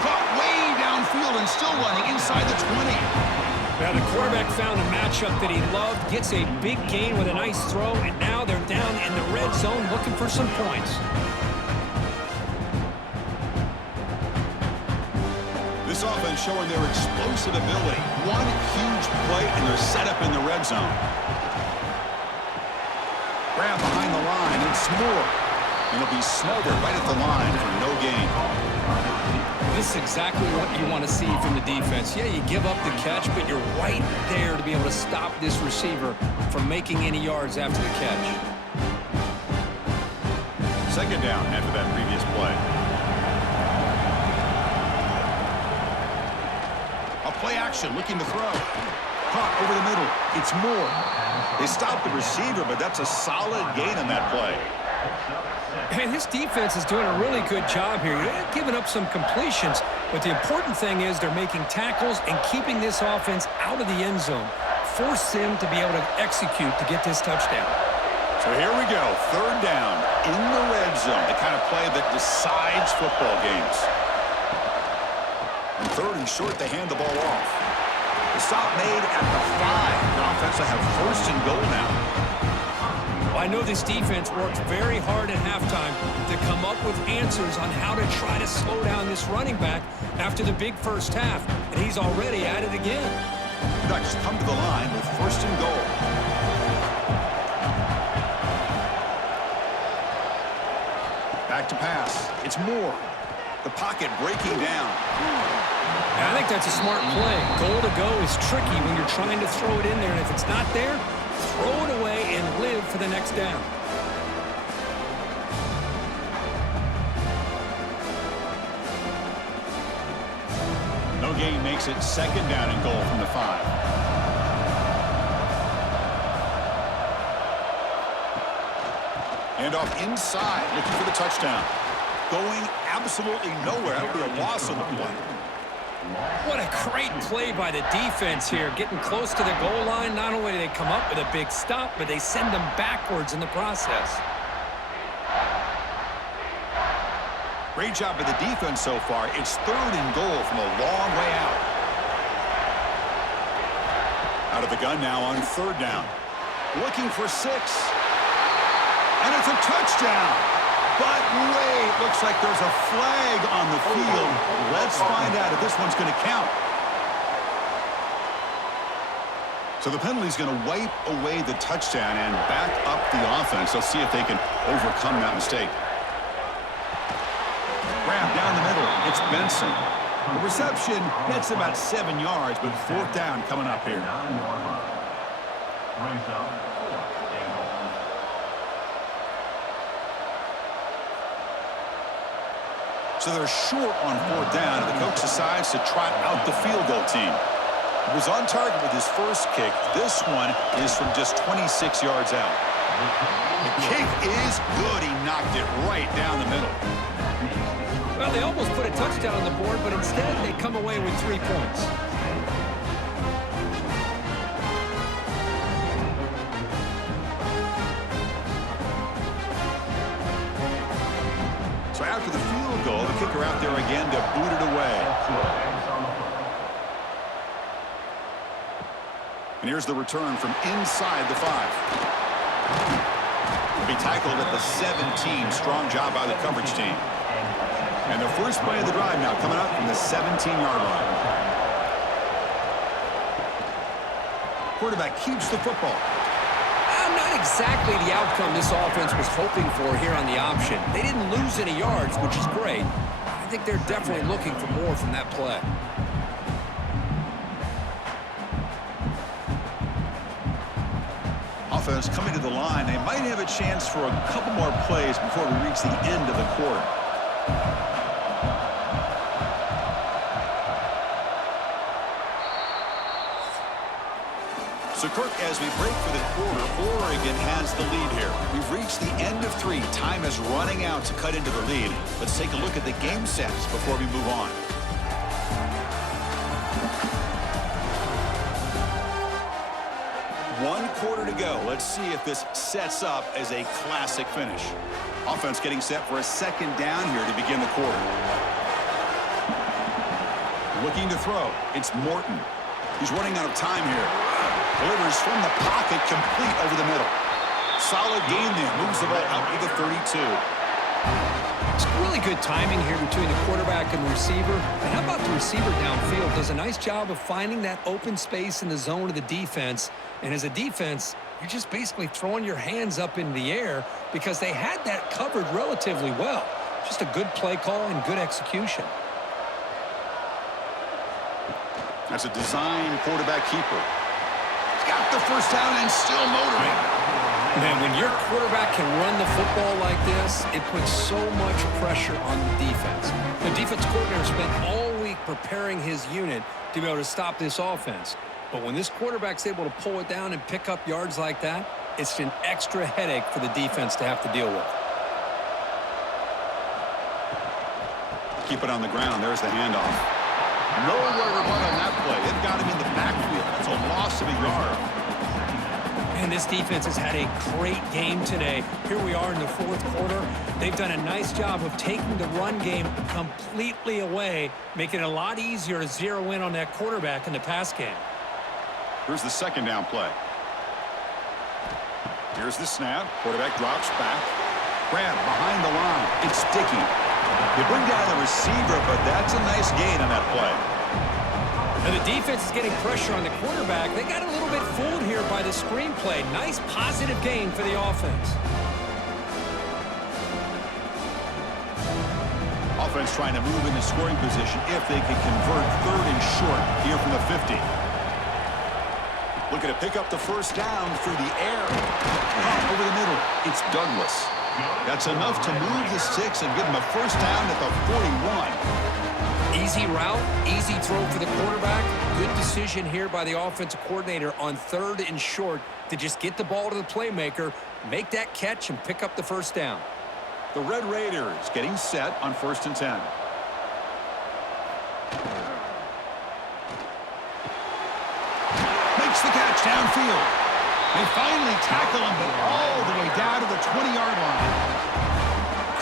Caught way downfield and still running inside the 20. Now the quarterback found a matchup that he loved, gets a big gain with a nice throw, and now they're down in the red zone looking for some points. This offense showing their explosive ability. One huge play, and they're set up in the red zone. Grab behind the line, it's Moore. And he'll be smothered right at the line for no gain. This is exactly what you want to see from the defense. Yeah, you give up the catch, but you're right there to be able to stop this receiver from making any yards after the catch. Second down after that previous play. A play action, looking to throw. Caught over the middle. It's Moore. They stopped the receiver, but that's a solid gain on that play. And this defense is doing a really good job here. They're giving up some completions, but the important thing is they're making tackles and keeping this offense out of the end zone. Force them to be able to execute to get this touchdown. So here we go, third down in the red zone, the kind of play that decides football games. And third and short, they hand the ball off. The stop made at the 5. The offense will have first and goal now. Well, I know this defense worked very hard at halftime to come up with answers on how to try to slow down this running back after the big first half, and he's already at it again. Ducks come to the line with first and goal. Back to pass. It's Moore. The pocket breaking down. I think that's a smart play. Goal to go is tricky when you're trying to throw it in there, and if it's not there, throw it away and live for the next down. No gain makes it second down and goal from the 5. And off inside, looking for the touchdown. Going absolutely nowhere. That'll be a loss on the play. What a great play by the defense here. Getting close to the goal line, not only do they come up with a big stop, but they send them backwards in the process. Great job by the defense so far. It's third and goal from a long way out. Out of the gun now on third down. Looking for 6. And it's a touchdown. But wait, looks like there's a flag on the field. Let's find out if this one's going to count. So the penalty's going to wipe away the touchdown and back up the offense. Let's see if they can overcome that mistake. Grab down the middle. It's Benson. The reception, that's about 7 yards, but fourth down coming up here. So they're short on fourth down, and the coach decides to trot out the field goal team. He was on target with his first kick. This one is from just 26 yards out. The kick is good. He knocked it right down the middle. Well, they almost put a touchdown on the board, but instead they come away with 3 points. So after the field goal, the kicker out there again to boot it away. And here's the return from inside the 5. Will be tackled at the 17. Strong job by the coverage team. And the first play of the drive now coming up from the 17-yard line. Quarterback keeps the football. Not exactly the outcome this offense was hoping for here on the option. They didn't lose any yards, which is great. I think they're definitely looking for more from that play. Offense coming to the line. They might have a chance for a couple more plays before we reach the end of the quarter. So, Kirk, as we break for the quarter, Oregon has the lead here. We've reached the end of 3. Time is running out to cut into the lead. Let's take a look at the game sets before we move on. One quarter to go. Let's see if this sets up as a classic finish. Offense getting set for a second down here to begin the quarter. Looking to throw. It's Morton. He's running out of time here. Delivers from the pocket, complete over the middle. Solid gain there. Moves the ball out to the 32. It's really good timing here between the quarterback and the receiver. And how about the receiver downfield? Does a nice job of finding that open space in the zone of the defense. And as a defense, you're just basically throwing your hands up in the air because they had that covered relatively well. Just a good play call and good execution. That's a design quarterback keeper. Got the first down and still motoring. Man, when your quarterback can run the football like this, it puts so much pressure on the defense. The defense coordinator spent all week preparing his unit to be able to stop this offense. But when this quarterback's able to pull it down and pick up yards like that, it's an extra headache for the defense to have to deal with. Keep it on the ground. There's the handoff. Nowhere to run on that play. They've got him in the backfield. That's a loss of a yard. And this defense has had a great game today. Here we are in the fourth quarter. They've done a nice job of taking the run game completely away, making it a lot easier to zero in on that quarterback in the pass game. Here's the second down play. Here's the snap. Quarterback drops back. Grab behind the line. It's sticky. They bring down the receiver, but that's a nice gain on that play. And the defense is getting pressure on the quarterback. They got a little bit fooled here by the screenplay. Nice positive gain for the offense. Offense trying to move into scoring position if they can convert third and short here from the 50. Looking to pick up the first down through the air. Over the middle. It's Douglas. That's enough to move the sticks and give them a first down at the 41. Easy route, easy throw for the quarterback. Good decision here by the offensive coordinator on third and short to just get the ball to the playmaker, make that catch, and pick up the first down. The Red Raiders getting set on 1st and 10. Makes the catch downfield. They finally tackle him, but all the way down to the 20-yard line.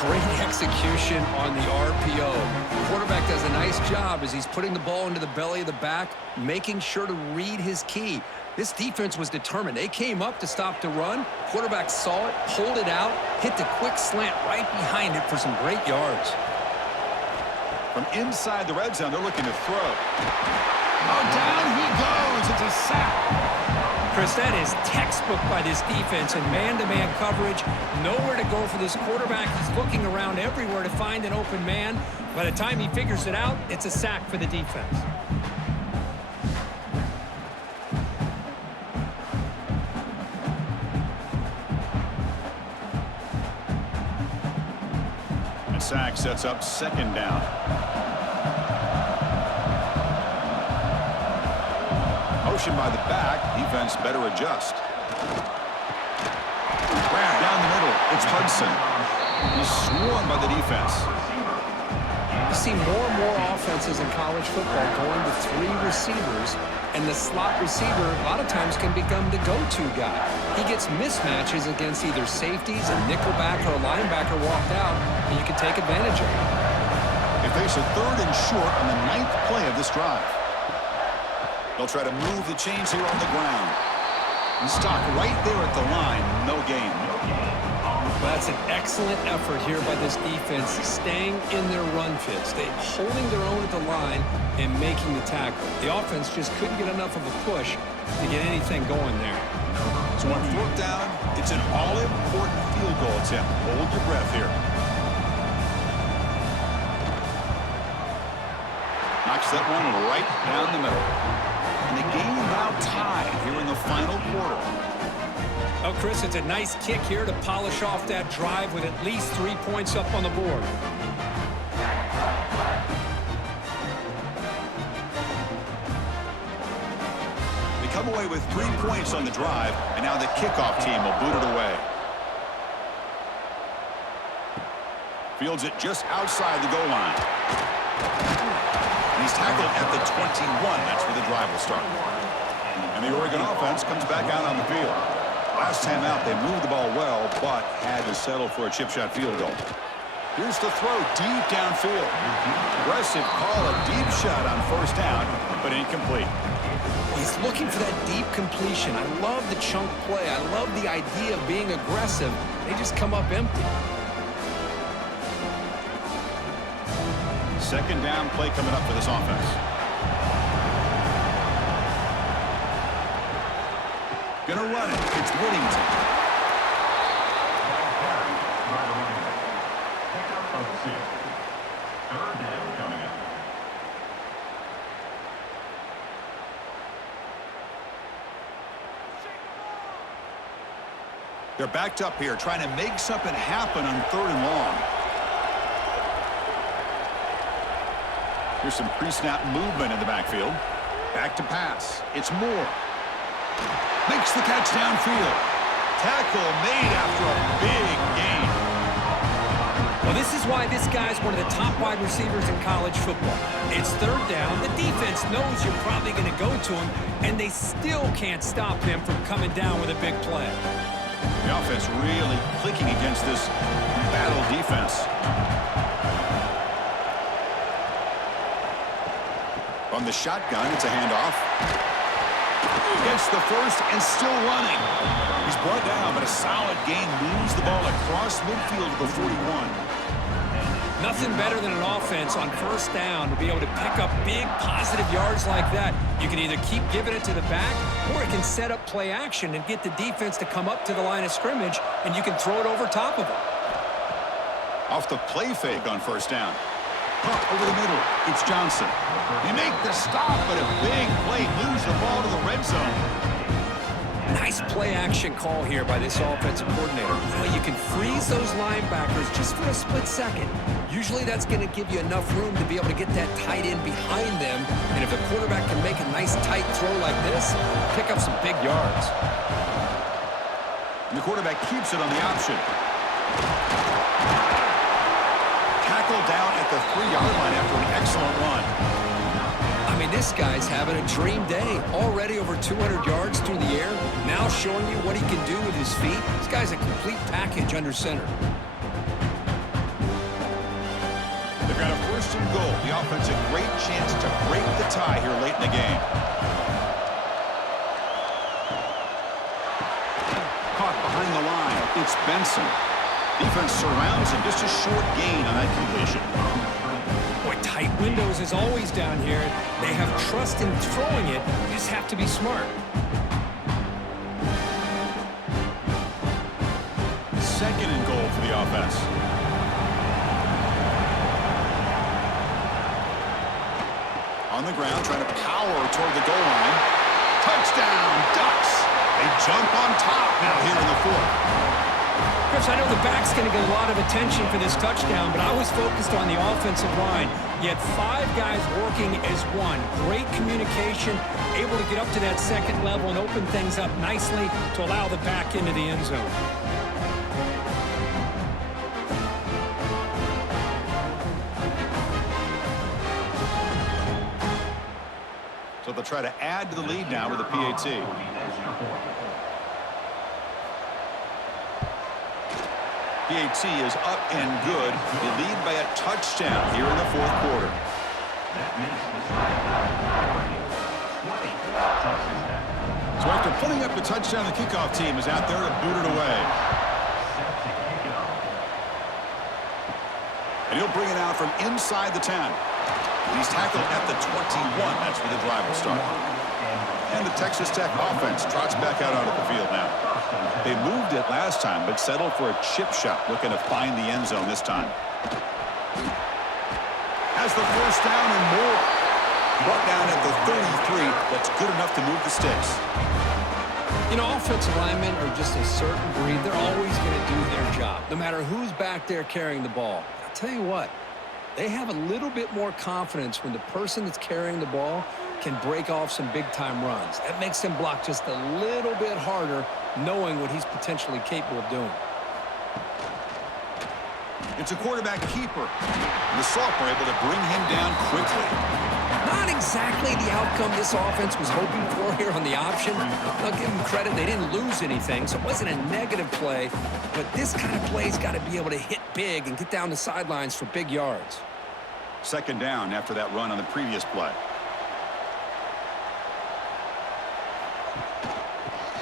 Great execution on the RPO. The quarterback does a nice job as he's putting the ball into the belly of the back, making sure to read his key. This defense was determined. They came up to stop the run. Quarterback saw it, pulled it out, hit the quick slant right behind it for some great yards. From inside the red zone, they're looking to throw. Oh, down he goes. It's a sack. Chris, that is textbook by this defense in man-to-man coverage. Nowhere to go for this quarterback. He's looking around everywhere to find an open man. By the time he figures it out, it's a sack for the defense. And sack sets up second down. Motion by the back. Defense better adjust. Grab down the middle. It's Hudson. He's swarmed by the defense. You see more and more offenses in college football going with 3 receivers, and the slot receiver a lot of times can become the go-to guy. He gets mismatches against either safeties, a nickelback, or a linebacker walked out, and you can take advantage of it. They face a third and short on the 9th play of this drive. They'll try to move the chains here on the ground. And stop right there at the line. No gain. That's an excellent effort here by this defense, staying in their run fits. They holding their own at the line and making the tackle. The offense just couldn't get enough of a push to get anything going there. So on 4th down, it's an all-important field goal attempt. Hold your breath here. Knocks that one right down the middle. And the game now tied here in the final quarter. Oh, Chris, it's a nice kick here to polish off that drive with at least 3 points up on the board. They come away with 3 points on the drive, and now the kickoff team will boot it away. Fields it just outside the goal line. And he's tackled at the 21. That's where the drive will start. And the Oregon offense comes back out on the field. Last time out, they moved the ball well, but had to settle for a chip shot field goal. Here's the throw deep downfield. Aggressive call, a deep shot on 1st down, but incomplete. He's looking for that deep completion. I love the chunk play. I love the idea of being aggressive. They just come up empty. 2nd down play coming up for this offense. Gonna run it. It's Whittington. They're backed up here, trying to make something happen on 3rd and long. Here's some pre-snap movement in the backfield. Back to pass. It's Moore. Makes the catch downfield. Tackle made after a big gain. Well, this is why this guy's one of the top wide receivers in college football. It's 3rd down. The defense knows you're probably going to go to him, and they still can't stop him from coming down with a big play. The offense really clicking against this battle defense. From the shotgun, it's a handoff. Gets the first and still running. He's brought down, but a solid gain moves the ball across midfield to the 41. Nothing better than an offense on first down to be able to pick up big positive yards like that. You can either keep giving it to the back, or it can set up play action and get the defense to come up to the line of scrimmage, and you can throw it over top of it. Off the play fake on first down. Puck over the middle. It's Johnson. They make the stop, but a big play moves the ball to the red zone. Nice play-action call here by this offensive coordinator. You can freeze those linebackers just for a split second. Usually that's going to give you enough room to be able to get that tight end behind them. And if the quarterback can make a nice tight throw like this, pick up some big yards. And the quarterback keeps it on the option. Tackled down at the 3-yard line after an excellent run. I mean, this guy's having a dream day. Already over 200 yards through the air. Now showing you what he can do with his feet. This guy's a complete package under center. They've got a first and goal. The offense a great chance to break the tie here late in the game. Caught behind the line. It's Benson. Defense surrounds him. Just a short gain on that completion. Boy, tight windows is always down here. They have trust in throwing it. You just have to be smart. Second and goal for the offense. On the ground, trying to power toward the goal line. Touchdown, Ducks. They jump on top now here in the fourth. Chris, I know the back's going to get a lot of attention for this touchdown, but I was focused on the offensive line. You had 5 guys working as one. Great communication, able to get up to that second level and open things up nicely to allow the back into the end zone. So they'll try to add to the lead now with a PAT. PAT is up and good. They lead by a touchdown here in the fourth quarter. So after putting up the touchdown, the kickoff team is out there to boot it away. And he'll bring it out from inside the 10. He's tackled at the 21. That's where the drive will start. And the Texas Tech offense trots back out onto the field now. They moved it last time, but settled for a chip shot, looking to find the end zone this time. Has the first down and more. Brought down at the 33. That's good enough to move the sticks. You know, offensive linemen are just a certain breed. They're always going to do their job, no matter who's back there carrying the ball. I'll tell you what, they have a little bit more confidence when the person that's carrying the ball can break off some big-time runs. That makes them block just a little bit harder, knowing what he's potentially capable of doing. It's a quarterback keeper. And the sophomore able to bring him down quickly. Not exactly the outcome this offense was hoping for here on the option. I'll give them credit. They didn't lose anything, so it wasn't a negative play. But this kind of play's got to be able to hit big and get down the sidelines for big yards. Second down after that run on the previous play.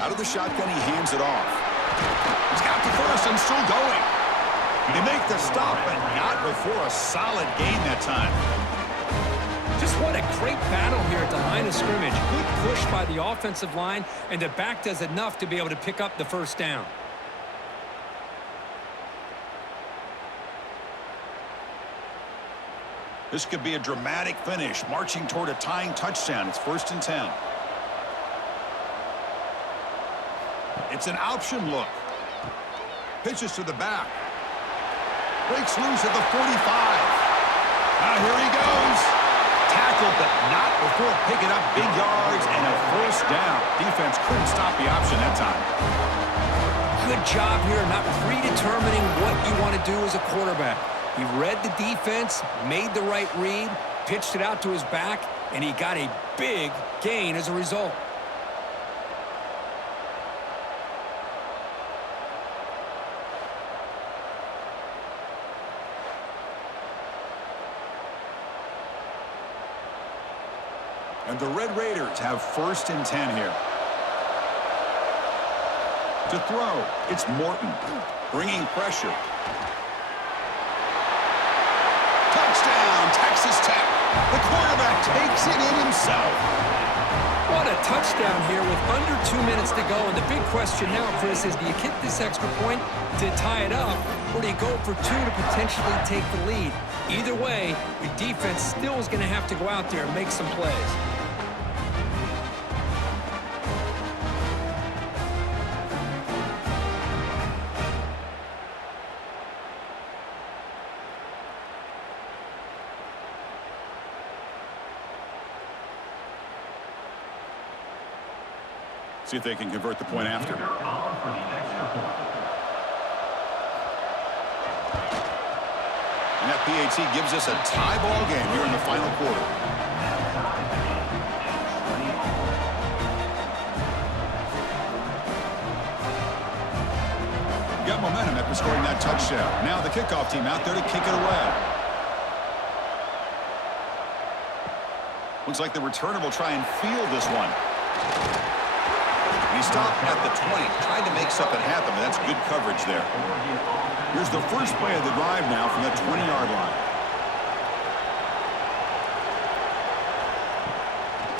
Out of the shotgun, he hands it off. He's got the first and still going. They make the stop, but not before a solid gain that time. Just what a great battle here at the line of scrimmage. Good push by the offensive line, and the back does enough to be able to pick up the first down. This could be a dramatic finish, marching toward a tying touchdown. It's 1st and 10. It's an option look. Pitches to the back. Breaks loose at the 45. Now here he goes. Tackled, but not before picking up big yards and a first down. Defense couldn't stop the option that time. Good job here, not predetermining what you want to do as a quarterback. He read the defense, made the right read, pitched it out to his back, and he got a big gain as a result. And the Red Raiders have 1st and 10 here. To throw, it's Morton, bringing pressure. Touchdown, Texas Tech. The quarterback takes it in himself. What a touchdown here with under 2 minutes to go. And the big question now, Chris, is do you kick this extra point to tie it up, or do you go for 2 to potentially take the lead? Either way, your defense still is going to have to go out there and make some plays. See if they can convert the point after. And that PAT gives us a tie ball game here in the final quarter. Got momentum after scoring that touchdown. Now the kickoff team out there to kick it away. Looks like the returner will try and field this one. He stopped at the 20, trying to make something happen, but that's good coverage there. Here's the first play of the drive now from the 20-yard line.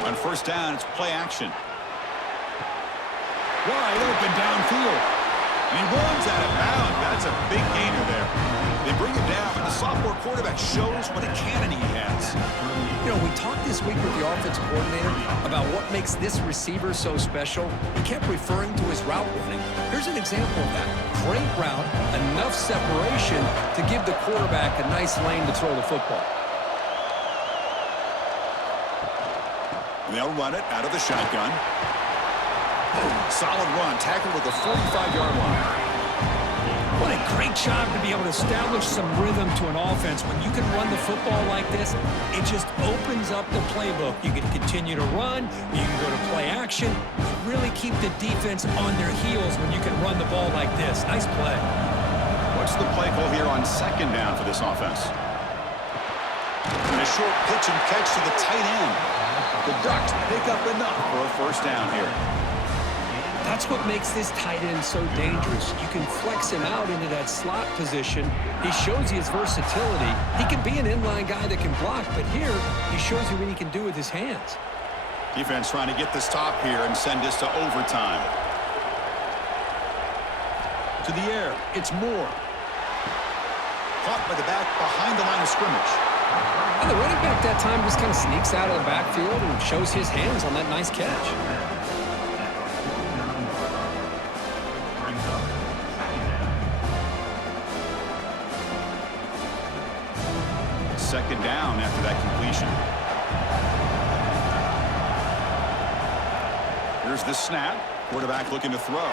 On first down, it's play action. Wide open downfield. And he runs out of bounds. That's a big gainer there. They bring it down, but the sophomore quarterback shows what a cannon he has. You know, we talked this week with the offensive coordinator about what makes this receiver so special. He kept referring to his route running. Here's an example of that. Great route, enough separation to give the quarterback a nice lane to throw the football. And they'll run it out of the shotgun. Solid run, tackled with the 45-yard line. What a great job to be able to establish some rhythm to an offense. When you can run the football like this, it just opens up the playbook. You can continue to run. You can go to play action. You really keep the defense on their heels when you can run the ball like this. Nice play. What's the play call here on second down for this offense? And a short pitch and catch to the tight end. The Ducks pick up enough for a first down here. That's what makes this tight end so dangerous. You can flex him out into that slot position. He shows you his versatility. He can be an inline guy that can block, but here he shows you what he can do with his hands. Defense trying to get the stop here and send this to overtime. To the air, it's Moore. Caught by the back behind the line of scrimmage. And the running back that time just kind of sneaks out of the backfield and shows his hands on that nice catch. Second down after that completion. Here's the snap. Quarterback looking to throw.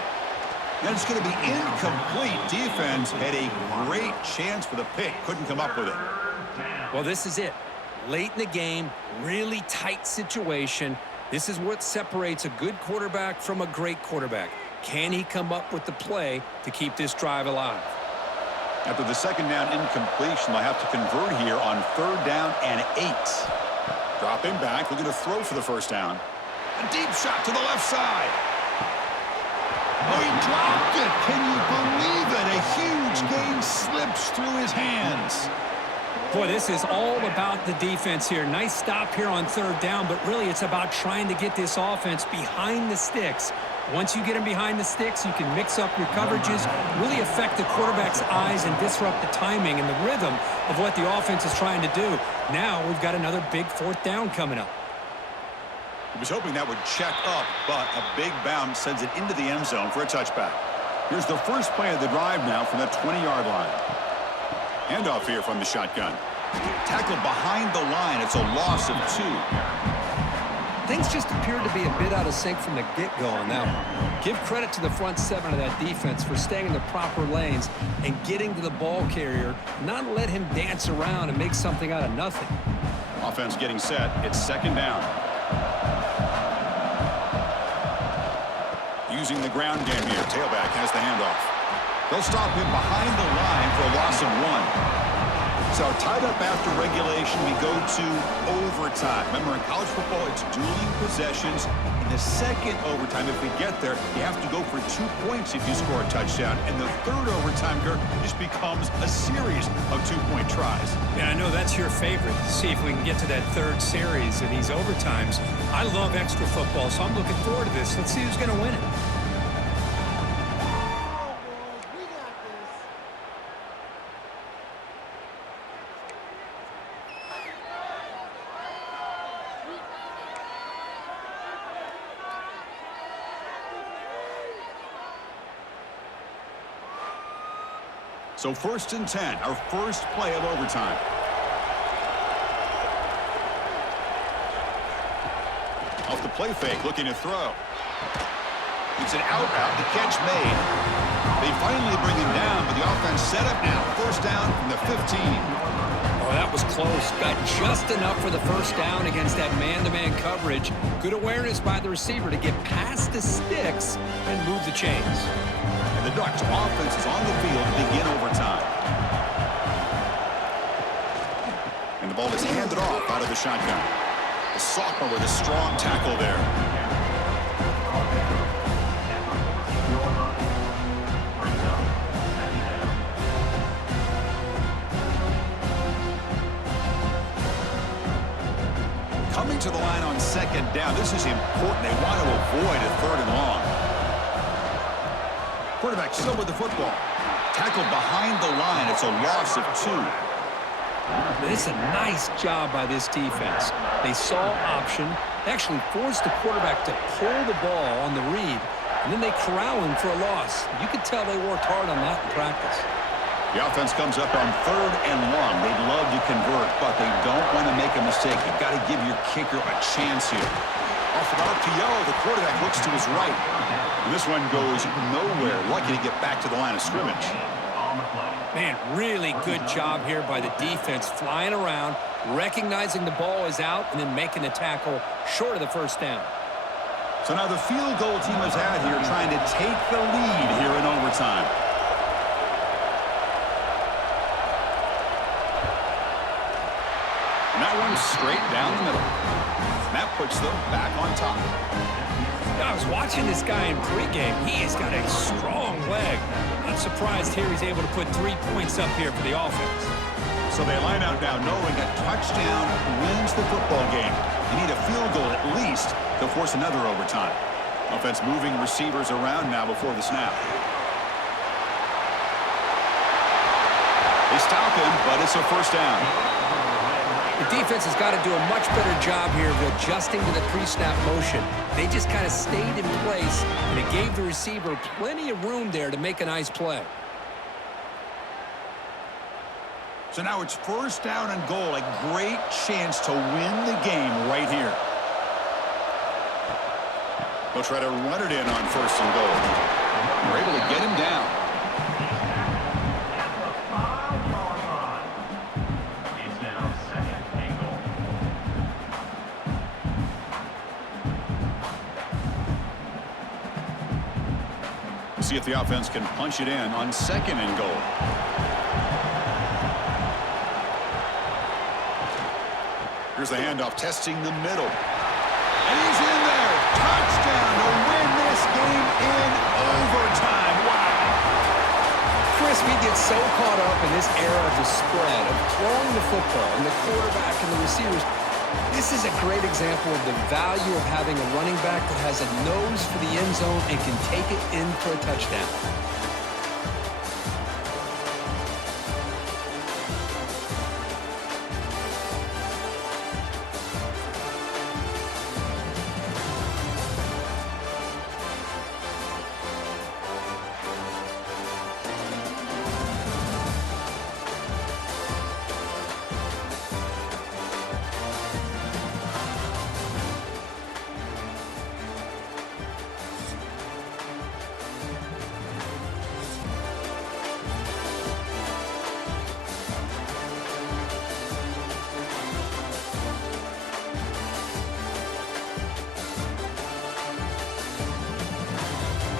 And it's going to be incomplete. Defense had a great chance for the pick. Couldn't come up with it. Well, this is it. Late in the game, really tight situation. This is what separates a good quarterback from a great quarterback. Can he come up with the play to keep this drive alive? After the second down incompletion, they'll have to convert here on third down and 8. Dropping back, looking to throw for the first down. A deep shot to the left side. Oh, he dropped it. Can you believe it? A huge gain slips through his hands. Boy, this is all about the defense here. Nice stop here on third down, but really it's about trying to get this offense behind the sticks. Once you get them behind the sticks, you can mix up your coverages, really affect the quarterback's eyes and disrupt the timing and the rhythm of what the offense is trying to do. Now we've got another big fourth down coming up. He was hoping that would check up, but a big bounce sends it into the end zone for a touchback. Here's the first play of the drive now from the 20-yard line. Handoff here from the shotgun. Tackled behind the line. It's a loss of 2. Things just appeared to be a bit out of sync from the get-go on that one. Give credit to the front 7 of that defense for staying in the proper lanes and getting to the ball carrier, not let him dance around and make something out of nothing. Offense getting set. It's second down. Using the ground game here. Tailback has the handoff. They'll stop him behind the line for a loss of 1. So tied up after regulation, we go to overtime. Remember, in college football, it's dueling possessions. In the second overtime, if we get there, you have to go for 2 points if you score a touchdown. And the third overtime, Kirk, just becomes a series of 2-point tries. Yeah, I know that's your favorite. See if we can get to that third series in these overtimes. I love extra football, so I'm looking forward to this. Let's see who's going to win it. So 1st and 10, our first play of overtime. Off the play fake, looking to throw. It's an out route, the catch made. They finally bring him down, but the offense set up now. 1st down from the 15. Oh, that was close. Got just enough for the 1st down against that man-to-man coverage. Good awareness by the receiver to get past the Stix and move the chains. And the Ducks offense is on the field to begin overtime. And the ball is handed off out of the shotgun. The sophomore with a strong tackle there. Coming to the line on 2nd down. This is important. They want to avoid a 3rd and long. Quarterback still with the football. Tackled behind the line. It's a loss of 2. It's a nice job by this defense. They saw option, actually forced the quarterback to pull the ball on the read, and then they corral him for a loss. You could tell they worked hard on that in practice. The offense comes up on 3rd and long. They'd love to convert, but they don't want to make a mistake. You've got to give your kicker a chance here. Off an RPO, the quarterback looks to his right. And this one goes nowhere. Lucky to get back to the line of scrimmage. Man, really good job here by the defense, flying around, recognizing the ball is out, and then making the tackle short of the 1st down. So now the field goal team is out here trying to take the lead here in overtime. And that one's straight down the middle. That puts them back on top. I was watching this guy in pregame. He has got a strong leg. Not surprised here he's able to put 3 points up here for the offense. So they line out now knowing a touchdown wins the football game. They need a field goal at least to force another overtime. Offense moving receivers around now before the snap. They stop him, but it's a 1st down. The defense has got to do a much better job here of adjusting to the pre-snap motion. They just kind of stayed in place, and it gave the receiver plenty of room there to make a nice play. So now it's 1st down and goal. A great chance to win the game right here. They'll try to run it in on 1st and goal. They're able to get him down. See if the offense can punch it in on 2nd and goal. Here's the handoff, testing the middle. And he's in there. Touchdown to win this game in overtime. Wow. Chris, we get so caught up in this era of the spread, of throwing the football, and the quarterback and the receivers. This is a great example of the value of having a running back that has a nose for the end zone and can take it in for a touchdown.